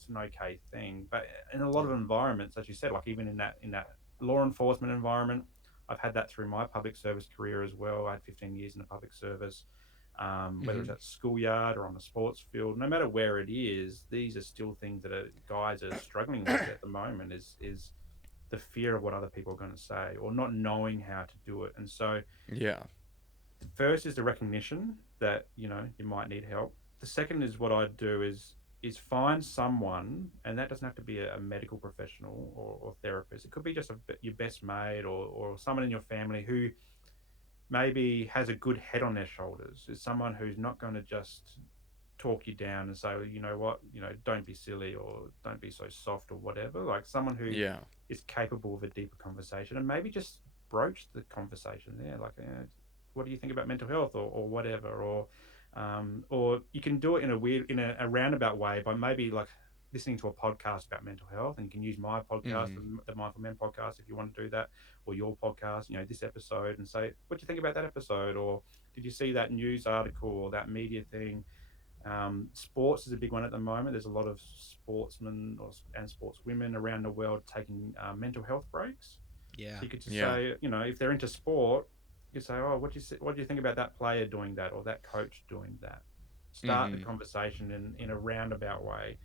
an okay thing. But in a lot of Yeah. environments, as you said, like even in that law enforcement environment, I've had that through my public service career as well. I had 15 years in the public service. Whether it's Mm-hmm. at the schoolyard or on the sports field, no matter where it is, these are still things that guys are struggling with at the moment. Is the fear of what other people are going to say, or not knowing how to do it. And so Yeah. first is the recognition that you might need help. The second is what I do is find someone, and that doesn't have to be a medical professional or therapist. It could be just your best mate, or someone in your family who maybe has a good head on their shoulders. Is someone who's not going to just talk you down and say, well, you know what, don't be silly, or don't be so soft, or whatever. Like someone who Yeah. is capable of a deeper conversation, and maybe just broach the conversation there. Like, what do you think about mental health, or whatever, or you can do it in a roundabout way by maybe like listening to a podcast about mental health, and you can use my podcast, Mm-hmm. the Mindful Men podcast, if you want to do that, or your podcast, this episode, and say, what do you think about that episode, or did you see that news article or that media thing? Sports is a big one at the moment. There's a lot of sportsmen and sportswomen around the world taking mental health breaks. So Yeah. you could just Yeah. say, if they're into sport, you could say, oh, what do you think about that player doing that, or that coach doing that? Start the Mm-hmm. conversation in a roundabout way.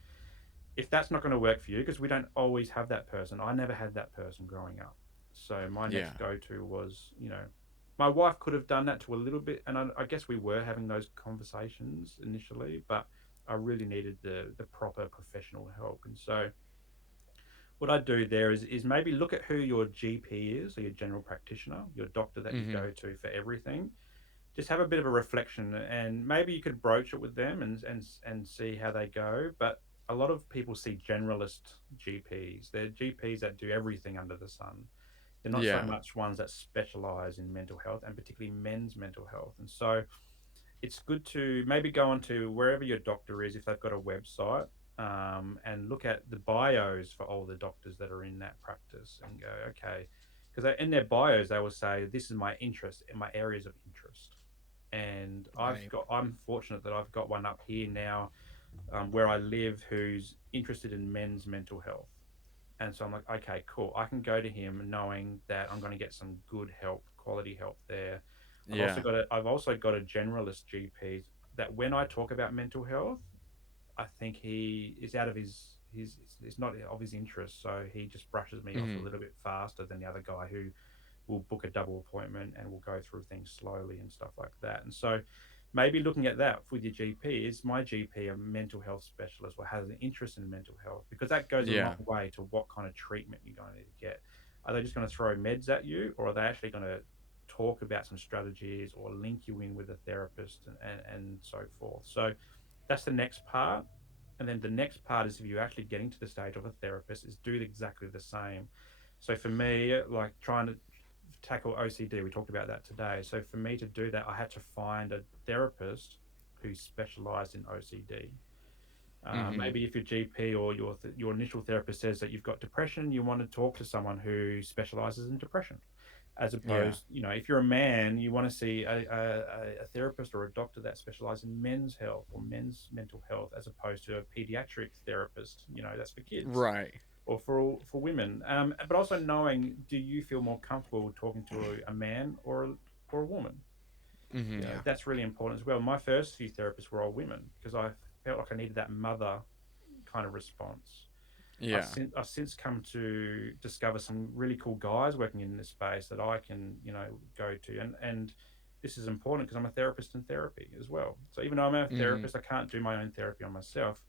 If that's not going to work for you, because we don't always have that person. I never had that person growing up. So my Yeah. next go-to was, my wife could have done that to a little bit, and I guess we were having those conversations initially, but I really needed the proper professional help. And so what I do there is maybe look at who your GP is, or your general practitioner, your doctor that you Mm-hmm. go to for everything. Just have a bit of a reflection, and maybe you could broach it with them, and see how they go. But a lot of people see generalist GPs. They're GPs that do everything under the sun. They're not so Yeah. much ones that specialize in mental health, and particularly men's mental health. And so it's good to maybe go onto wherever your doctor is, if they've got a website, and look at the bios for all the doctors that are in that practice, and go, okay, because in their bios they will say, this is my interest in my areas of interest. And Right. I'm fortunate that I've got one up here now, where I live, who's interested in men's mental health. And so I'm like, okay, cool. I can go to him knowing that I'm going to get some good help, quality help there. Yeah. I've also got a generalist GP that when I talk about mental health, I think he is out of his it's not of his interest. So he just brushes me off a Mm-hmm. little bit faster than the other guy who will book a double appointment and will go through things slowly and stuff like that. And so maybe looking at that with your GP, is my GP a mental health specialist, or has an interest in mental health? Because that goes a long Yeah. way to what kind of treatment you're going to need to get. Are they just going to throw meds at you, or are they actually going to talk about some strategies, or link you in with a therapist, and so forth? So that's the next part. And then the next part is, if you're actually getting to the stage of a therapist, is do exactly the same. So for me, like trying to tackle OCD, we talked about that today. So for me to do that, I had to find a therapist who specialized in OCD. Mm-hmm. Maybe if your GP or your initial therapist says that you've got depression, you want to talk to someone who specializes in depression. As Yeah. opposed, if you're a man, you want to see a therapist or a doctor that specializes in men's health or men's mental health, as opposed to a pediatric therapist, that's for kids. Right. or for women. But also knowing, do you feel more comfortable talking to a man or a woman? Mm-hmm. You know, Yeah. that's really important as well. My first few therapists were all women because I felt like I needed that mother kind of response. Yeah. I've since come to discover some really cool guys working in this space that I can, go to. And this is important because I'm a therapist in therapy as well. So even though I'm a Mm-hmm. therapist, I can't do my own therapy on myself.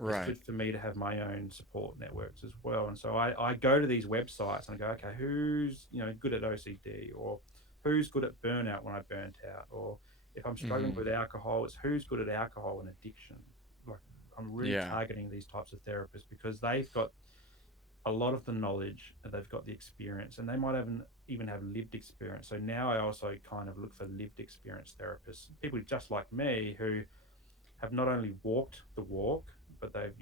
It's Right. good for me to have my own support networks as well. And so I go to these websites and I go, okay, who's, good at OCD, or who's good at burnout when I burnt out, or if I'm struggling Mm-hmm. with alcohol, it's who's good at alcohol and addiction. Like, I'm really Yeah. targeting these types of therapists because they've got a lot of the knowledge and they've got the experience, and they might even have lived experience. So now I also kind of look for lived experience therapists, people just like me who have not only walked the walk, but they've,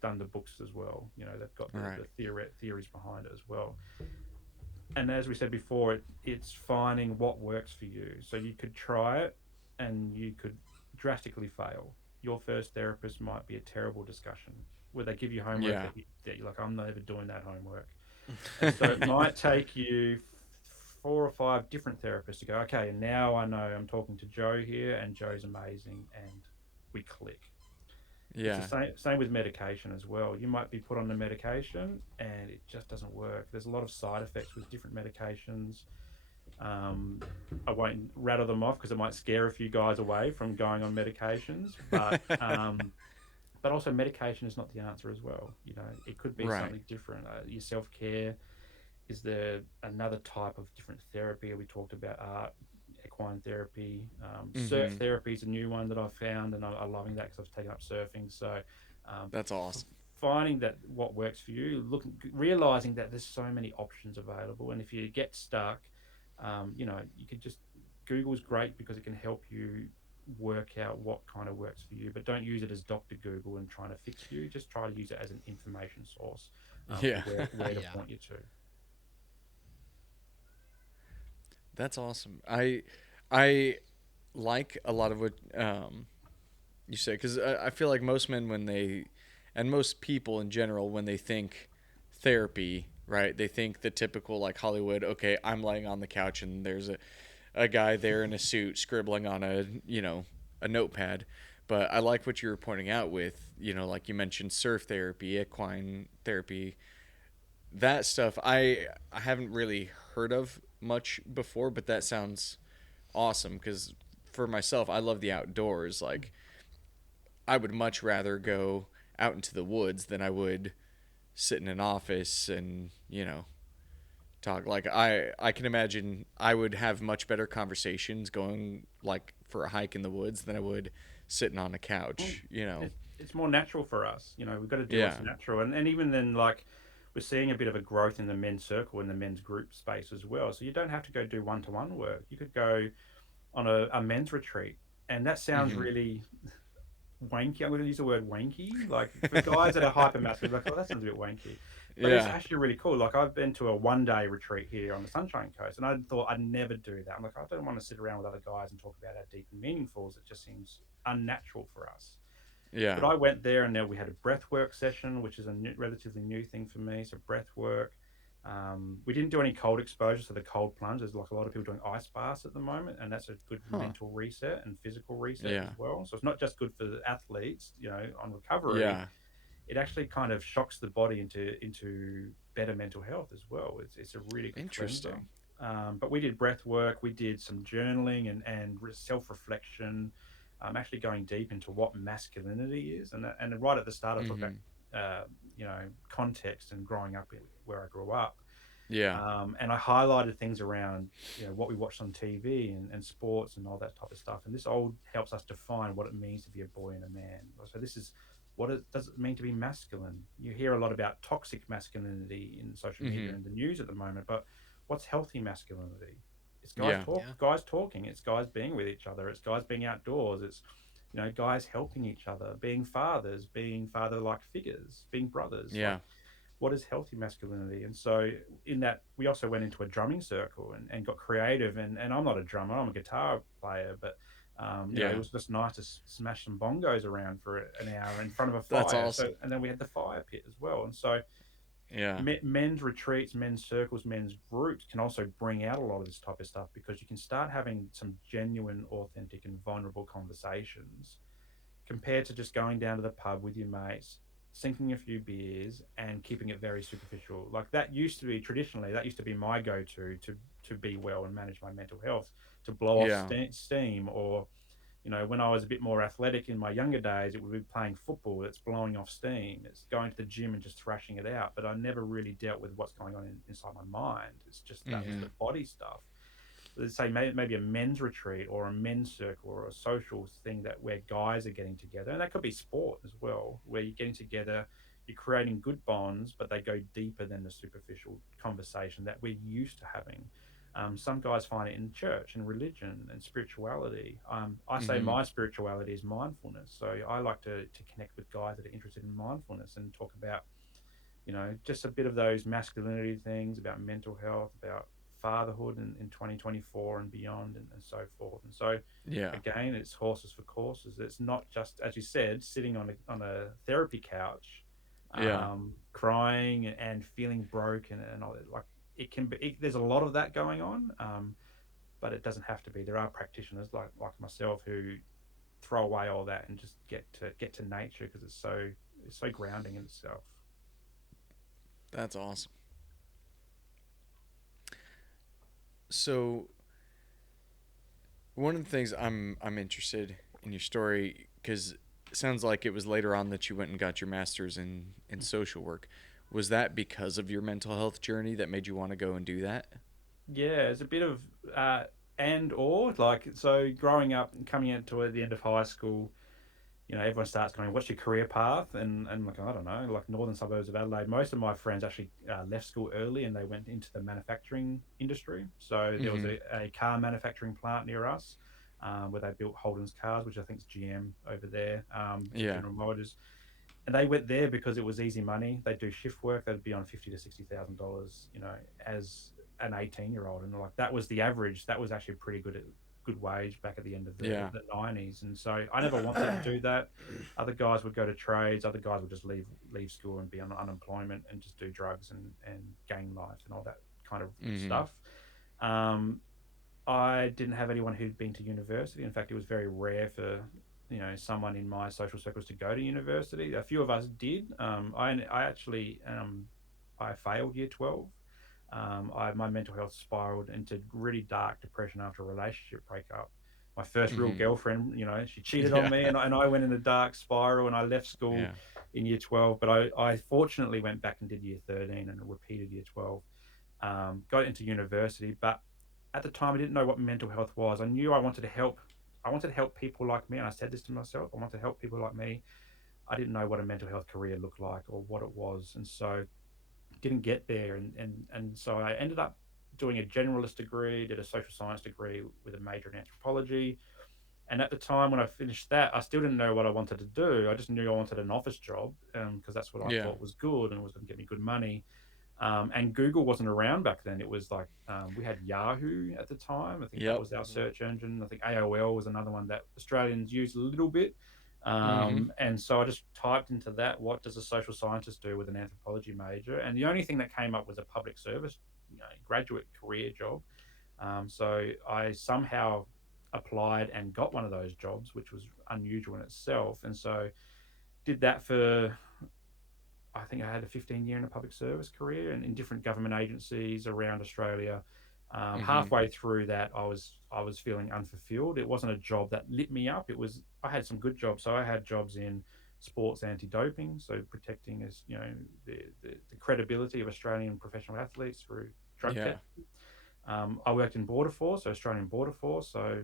done the books as well. They've got All the right. theories behind it as well. And as we said before, it's finding what works for you. So you could try it and you could drastically fail. Your first therapist might be a terrible discussion where they give you homework Yeah. that you're like, I'm never doing that homework. And so it might take you 4 or 5 different therapists to go, okay, and now I know I'm talking to Joe here, and Joe's amazing, and we click. It's the Yeah. same with medication as well. You might be put on the medication and it just doesn't work. There's a lot of side effects with different medications. Um, I won't rattle them off because it might scare a few guys away from going on medications, but also medication is not the answer as well. It could be Right. something different. Your self care, is there another type of different therapy? We talked about art, equine therapy. Surf Mm-hmm. therapy is a new one that I've found, and I'm loving that because I've taken up surfing. So, um, That's awesome. finding that what works for you, realizing that there's so many options available, and if you get stuck, you could just Google's great because it can help you work out what kind of works for you, but don't use it as Dr. Google and trying to fix you. Just try to use it as an information source for Yeah. where to Yeah. point you to. That's awesome. I like a lot of what you say, because I feel like most men, when they, and most people in general, when they think therapy, right, they think the typical like Hollywood, okay, I'm laying on the couch and there's a guy there in a suit scribbling on a notepad. But I like what you were pointing out with, like you mentioned, surf therapy, equine therapy, that stuff. I haven't really heard of much before, but that sounds awesome, because for myself, I love the outdoors. Like, I would much rather go out into the woods than I would sit in an office and, talk. Like, I can imagine I would have much better conversations going like for a hike in the woods than I would sitting on a Mm. couch. It's more natural for us. We've got to do what's Yeah. natural, and even then, like, we're seeing a bit of a growth in the men's circle and the men's group space as well. So you don't have to go do one-to-one work. You could go on a men's retreat, and that sounds Mhm. really wanky. I'm going to use the word wanky. Like, for guys that are hyper masculine, like, oh, that sounds a bit wanky. But it's Yeah. actually really cool. Like, I've been to a 1 day retreat here on the Sunshine Coast, and I thought I'd never do that. I'm like, I don't want to sit around with other guys and talk about how deep and meaningful is. It just seems unnatural for us. Yeah. But I went there, and then we had a breath work session, which is a relatively new thing for me. So breath work. We didn't do any cold exposure, so the cold plunge. There's like a lot of people doing ice baths at the moment, and that's a good Huh. mental reset and physical reset as Yeah. well. So it's not just good for the athletes, on recovery. Yeah. It actually kind of shocks the body into better mental health as well. It's a really good cleanser. Interesting. But we did breath work, we did some journaling and self reflection. Actually going deep into what masculinity is, and right at the start, I talked about Mhm. context and growing up where I grew up. Yeah. And I highlighted things around, what we watched on TV and sports and all that type of stuff. And this all helps us define what it means to be a boy and a man. So this is what it does it mean to be masculine. You hear a lot about toxic masculinity in social media Mhm. and the news at the moment, but what's healthy masculinity? It's Yeah. Yeah. guys talking. It's guys being with each other. It's guys being outdoors. It's guys helping each other, being fathers, being father-like figures, being brothers. Like, Yeah. what is healthy masculinity? And so in that, we also went into a drumming circle and got creative. And I'm not a drummer, I'm a guitar player, but it Yeah. was just nice to smash some bongos around for an hour in front of a That's fire. So, awesome. and then we had the fire pit as well. And so Yeah. Men's retreats, men's circles, men's groups can also bring out a lot of this type of stuff because you can start having some genuine, authentic, and vulnerable conversations compared to just going down to the pub with your mates, sinking a few beers, and keeping it very superficial. Like that used to be traditionally, that used to be my go-to to be well and manage my mental health, to blow off Yeah. steam, or when I was a bit more athletic in my younger days, it would be playing football that's blowing off steam. It's going to the gym and just thrashing it out. But I never really dealt with what's going on inside my mind. It's just that was Mm-hmm. the body stuff. Let's say maybe a men's retreat or a men's circle or a social thing that where guys are getting together, and that could be sport as well, where you're getting together, you're creating good bonds, but they go deeper than the superficial conversation that we're used to having. Some guys find it in church and religion and spirituality. I say Mm-hmm. my spirituality is mindfulness, so I like to connect with guys that are interested in mindfulness and talk about just a bit of those masculinity things about mental health, about fatherhood in 2024 and beyond, and so forth. And so, Yeah. again, it's horses for courses. It's not just, as you said, sitting on a therapy couch, Yeah. crying and feeling broken and all that. Like it can be, there's a lot of that going on, but it doesn't have to be. There are practitioners like myself who throw away all that and just get to nature because it's so grounding in itself. That's awesome. So one of the things I'm interested in your story because it sounds like it was later on that you went and got your master's in social work. Was that because of your mental health journey that made you want to go and do that? Yeah, it's a bit of uh, and or like so growing up and coming into the end of high school, everyone starts going, "What's your career path?" And like I don't know, like northern suburbs of Adelaide. Most of my friends actually left school early and they went into the manufacturing industry. So there was Mm-hmm. a car manufacturing plant near us where they built Holden's cars, which I think is GM over there, Yeah. General Motors, and they went there because it was easy money. They'd do shift work. They'd be on $50,000 to $60,000, as an 18-year-old, and like that was the average. That was actually pretty good wage back at the end of the Yeah. the 90s. And so I never wanted to do that. Other guys would go to trades. Other guys would just leave school and be on unemployment and just do drugs and gang life and all that kind of Mm-hmm. stuff. Um, I didn't have anyone who'd been to university. In fact, it was very rare for someone in my social circles to go to university. A few of us did. I actually I failed year 12. My mental health spiraled into really dark depression after a relationship breakup. My first real Mm-hmm. girlfriend, she cheated on Yeah. me, and I went in a dark spiral, and I left school Yeah. in year 12. But I fortunately went back and did year 13 and repeated year 12. Got into university, but at the time I didn't know what mental health was. I knew I wanted to help. I wanted to help people like me, and I said this to myself. I want to help people like me. I didn't know what a mental health career looked like or what it was, and so didn't get there. And so I ended up doing a generalist degree, did a social science degree with a major in anthropology. And at the time when I finished that, I still didn't know what I wanted to do. I just knew I wanted an office job because that's what I Yeah. thought was good and was going to get me good money. And Google wasn't around back then. It was like we had Yahoo at the time. I think that Yep. was our search engine. I think AOL was another one that Australians used a little bit. Mm-hmm. And so I just typed into that, what does a social scientist do with an anthropology major? And the only thing that came up was a public service, graduate career job. So I somehow applied and got one of those jobs, which was unusual in itself. And so did that for I think I had a 15-year in a public service career and in different government agencies around Australia. Mm-hmm. Halfway through that, I was feeling unfulfilled. It wasn't a job that lit me up. It was I had some good jobs. So I had jobs in sports anti-doping, so protecting as the credibility of Australian professional athletes through drug Yeah. tests. I worked in Border Force, so Australian Border Force, so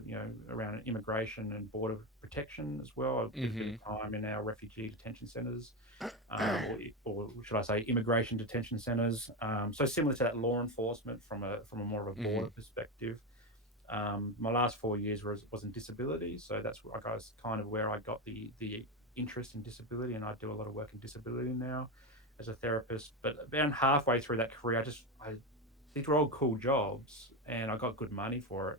around immigration and border protection as well. I did a bit Mm-hmm. of time in our refugee detention centres, or should I say, immigration detention centres. So similar to that law enforcement from a more of a Mm-hmm. border perspective. My last 4 years was in disability, so that's I guess kind of where I got the interest in disability, and I do a lot of work in disability now as a therapist. But about halfway through that career, I these were all cool jobs, and I got good money for it.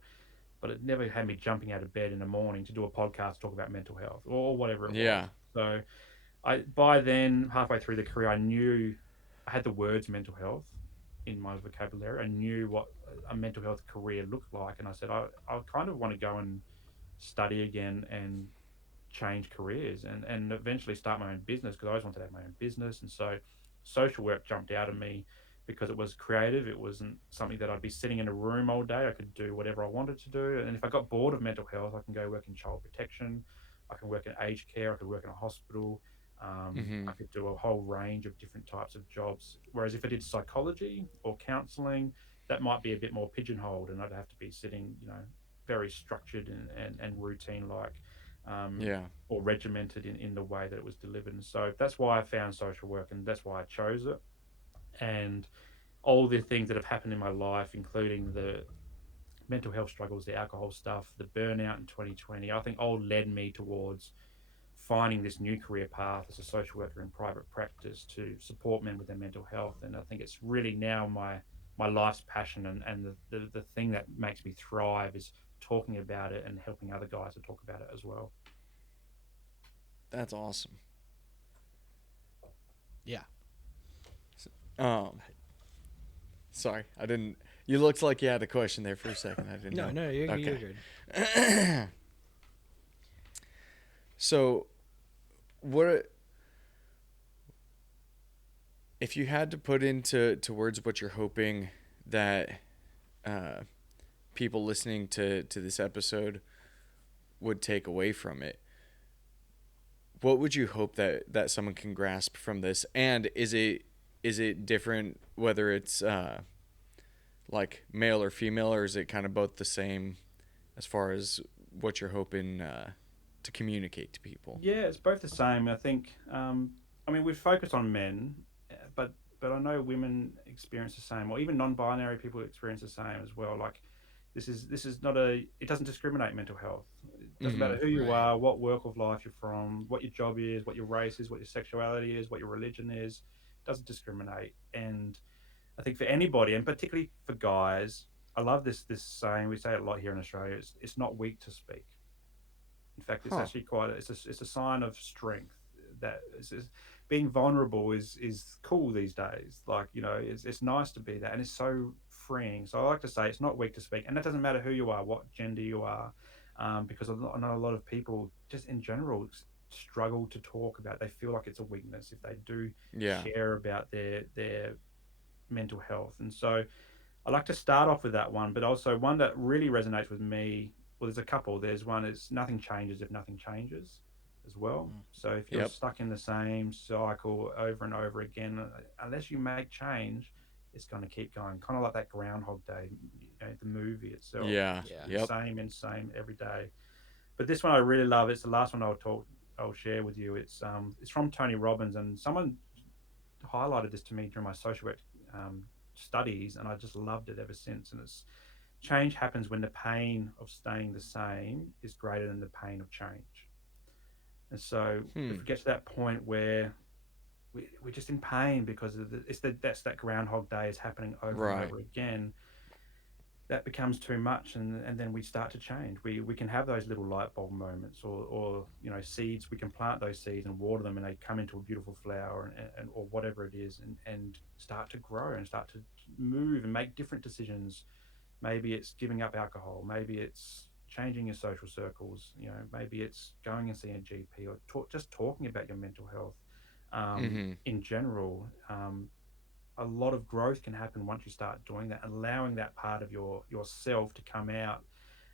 But it never had me jumping out of bed in the morning to do a podcast to talk about mental health or whatever it was. Yeah. So I by then halfway through the career, I knew I had the words mental health in my vocabulary. I knew what a mental health career looked like, and I said I kind of want to go and study again and change careers and eventually start my own business because I always wanted to have my own business. And so social work jumped out of me because it was creative. It wasn't something that I'd be sitting in a room all day. I could do whatever I wanted to do. And if I got bored of mental health, I can go work in child protection. I can work in aged care. I could work in a hospital. Mm-hmm. I could do a whole range of different types of jobs. Whereas if I did psychology or counseling, that might be a bit more pigeonholed and I'd have to be sitting, very structured and routine like. Um, Yeah. or regimented in the way that it was delivered. And so that's why I found social work and that's why I chose it. And all the things that have happened in my life, including the mental health struggles, the alcohol stuff, the burnout in 2020, I think all led me towards finding this new career path as a social worker in private practice to support men with their mental health. And I think it's really now my life's passion and the thing that makes me thrive is talking about it and helping other guys to talk about it as well. That's awesome. Yeah. Um, sorry, I didn't. You looked like you had a question there for a second. I didn't No, know. no, you're Okay. good. So, what if you had to put into words what you're hoping that uh, people listening to this episode would take away from it? What would you hope that someone can grasp from this? And is it different whether it's like male or female, or is it kind of both the same as far as what you're hoping to communicate to people? Yeah, it's both the same. I think. I mean, we focus on men, but I know women experience the same, or even non-binary people experience the same as well. Like, this is not a. It doesn't discriminate mental health. It doesn't Mm-hmm. matter who you Right. are, what work of life you're from, what your job is, what your race is, what your sexuality is, what your religion is. It doesn't discriminate. And I think for anybody, and particularly for guys, I love this saying. We say it a lot here in Australia. It's not weak to speak. In fact, it's Huh. actually quite it's a sign of strength that being vulnerable is cool these days. Like it's nice to be that, and it's so freeing. So I like to say it's not weak to speak, and that doesn't matter who you are, what gender you are, because I know a lot of people just in general struggle to talk about. They feel like it's a weakness if they do Yeah. share about their mental health, and so I like to start off with that one, but also one that really resonates with me. Well, there's a couple. There's one is nothing changes if nothing changes as well. So if you're Yep. stuck in the same cycle over and over again, unless you make change, it's going to keep going. Kind of like that Groundhog Day, the movie itself. Yeah. It's Yeah. the Yep. same and same every day. But this one I really love. It's the last one I'll share with you. It's from Tony Robbins, and someone highlighted this to me during my social work um, studies, and I just loved it ever since. And it's change happens when the pain of staying the same is greater than the pain of change. And so Hmm. if we get to that point where we're just in pain because that's that Groundhog Day is happening over and Right. over again, that becomes too much, and then we start to change. We can have those little light bulb moments, or seeds. We can plant those seeds and water them, and they come into a beautiful flower, and or whatever it is, and start to grow and start to move and make different decisions. Maybe it's giving up alcohol. Maybe it's changing your social circles. Maybe it's going and seeing a GP, or just talking about your mental health Mm-hmm. in general. A lot of growth can happen once you start doing that, allowing that part of yourself to come out.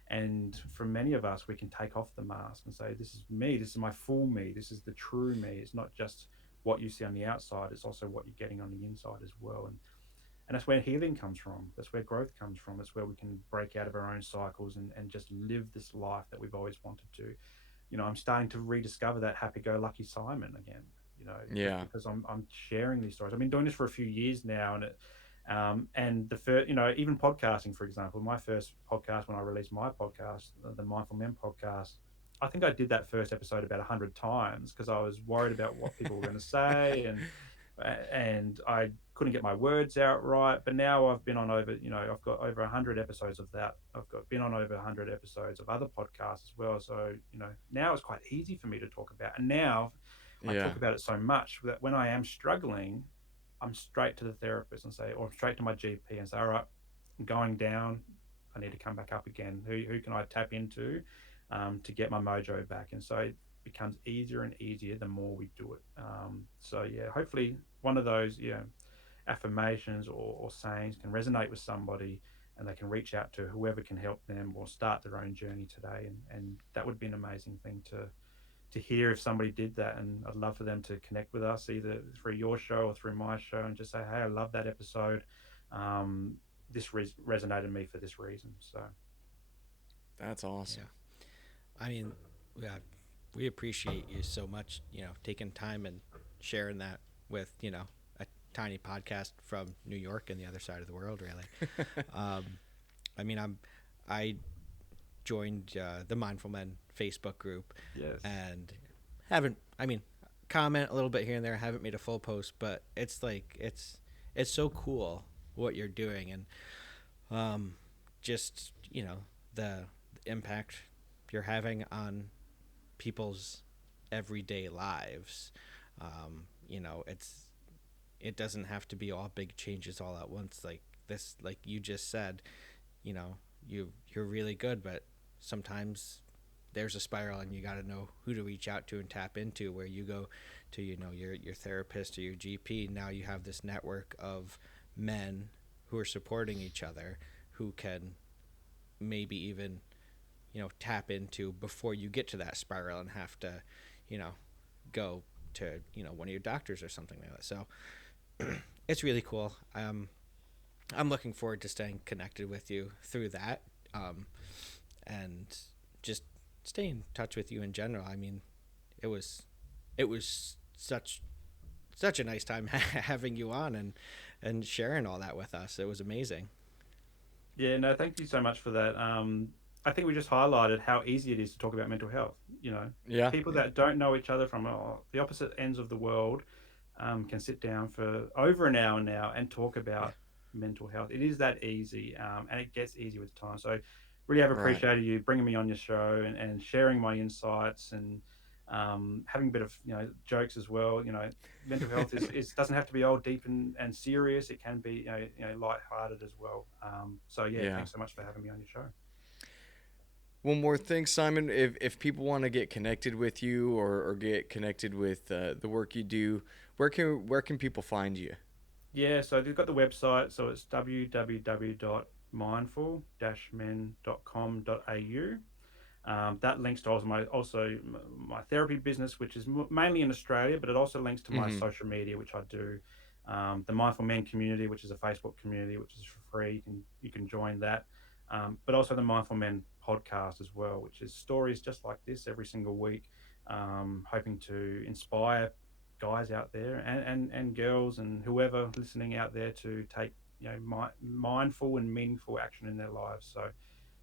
And for many of us, we can take off the mask and say, this is me, this is my full me, this is the true me. It's not just what you see on the outside, it's also what you're getting on the inside as well. And that's where healing comes from, that's where growth comes from, it's where we can break out of our own cycles and just live this life that we've always wanted to. I'm starting to rediscover that happy-go-lucky Simon again. Just Yeah. because I'm sharing these stories. I've been doing this for a few years now, and the first, even podcasting, for example, my first podcast when I released my podcast, the Mindful Men podcast, I think I did that first episode about 100 times because I was worried about what people were going to say, and I couldn't get my words out right. But now I've been on over, I've got over 100 episodes of that. I've got been on over 100 episodes of other podcasts as well. So now it's quite easy for me to talk about, and now I Yeah. talk about it so much that when I am struggling, I'm straight to the therapist and say, or straight to my GP and say, all right, I'm going down. I need to come back up again. Who can I tap into to get my mojo back? And so it becomes easier and easier the more we do it. So yeah, hopefully one of those affirmations or sayings can resonate with somebody, and they can reach out to whoever can help them or start their own journey today. And that would be an amazing thing to hear if somebody did that. And I'd love for them to connect with us either through your show or through my show and just say, hey, I love that episode. This resonated me for this reason. So That's awesome. Yeah. I mean, yeah, we appreciate you so much, taking time and sharing that with, a tiny podcast from New York and the other side of the world, really. I mean, I joined the Mindful Men Facebook group. yes, And comment a little bit here and there. I haven't made a full post, but it's like, it's so cool what you're doing. And just, the impact you're having on people's everyday lives. It doesn't have to be all big changes all at once. Like this, like you just said, you're really good, but sometimes there's a spiral and you got to know who to reach out to and tap into, where you go to, your therapist or your GP. Now you have this network of men who are supporting each other, who can maybe even, tap into before you get to that spiral and have to, go to, one of your doctors or something like that. So it's really cool. I'm looking forward to staying connected with you through that. And just stay in touch with you in general. I mean, it was such a nice time having you on and sharing all that with us. It was amazing. yeah, no, thank you so much for that. I think we just highlighted how easy it is to talk about mental health. Yeah. People that don't know each other from the opposite ends of the world can sit down for over an hour now and talk about mental health. It is that easy, and it gets easier with time. So really have Right. appreciated you bringing me on your show and sharing my insights and having a bit of jokes as well. Mental health is doesn't have to be all deep and serious. It can be lighthearted as well. So Yeah. thanks so much for having me on your show. One more thing, Simon. If people want to get connected with you or get connected with the work you do, where can people find you? Yeah, so they've got the website, so it's www.mindful-men.com.au. That links to my therapy business, which is mainly in Australia, but it also links to my Mm-hmm. social media, which I do. The Mindful Men community, which is a Facebook community, which is for free. You can join that. But also the Mindful Men podcast as well, which is stories just like this every single week, hoping to inspire guys out there and girls and whoever listening out there to take mindful and meaningful action in their lives. So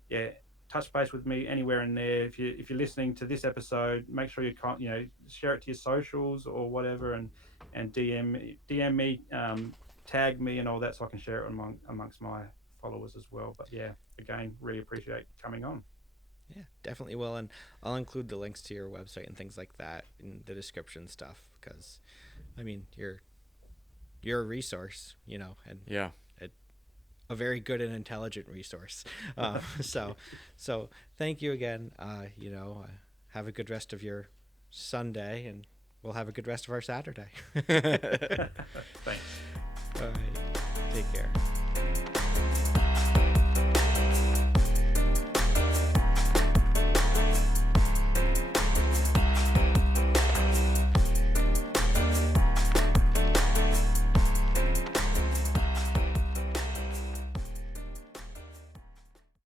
yeah, touch base with me anywhere in there. If you're listening to this episode, make sure you share it to your socials or whatever, and DM me, tag me and all that, so I can share it amongst my followers as well. But yeah, again, really appreciate coming on. Yeah, definitely will. And I'll include the links to your website and things like that in the description stuff, because I mean, you're a resource, and Yeah. a very good and intelligent resource. So thank you again. Have a good rest of your Sunday, and we'll have a good rest of our Saturday. Thanks. All right. Take care.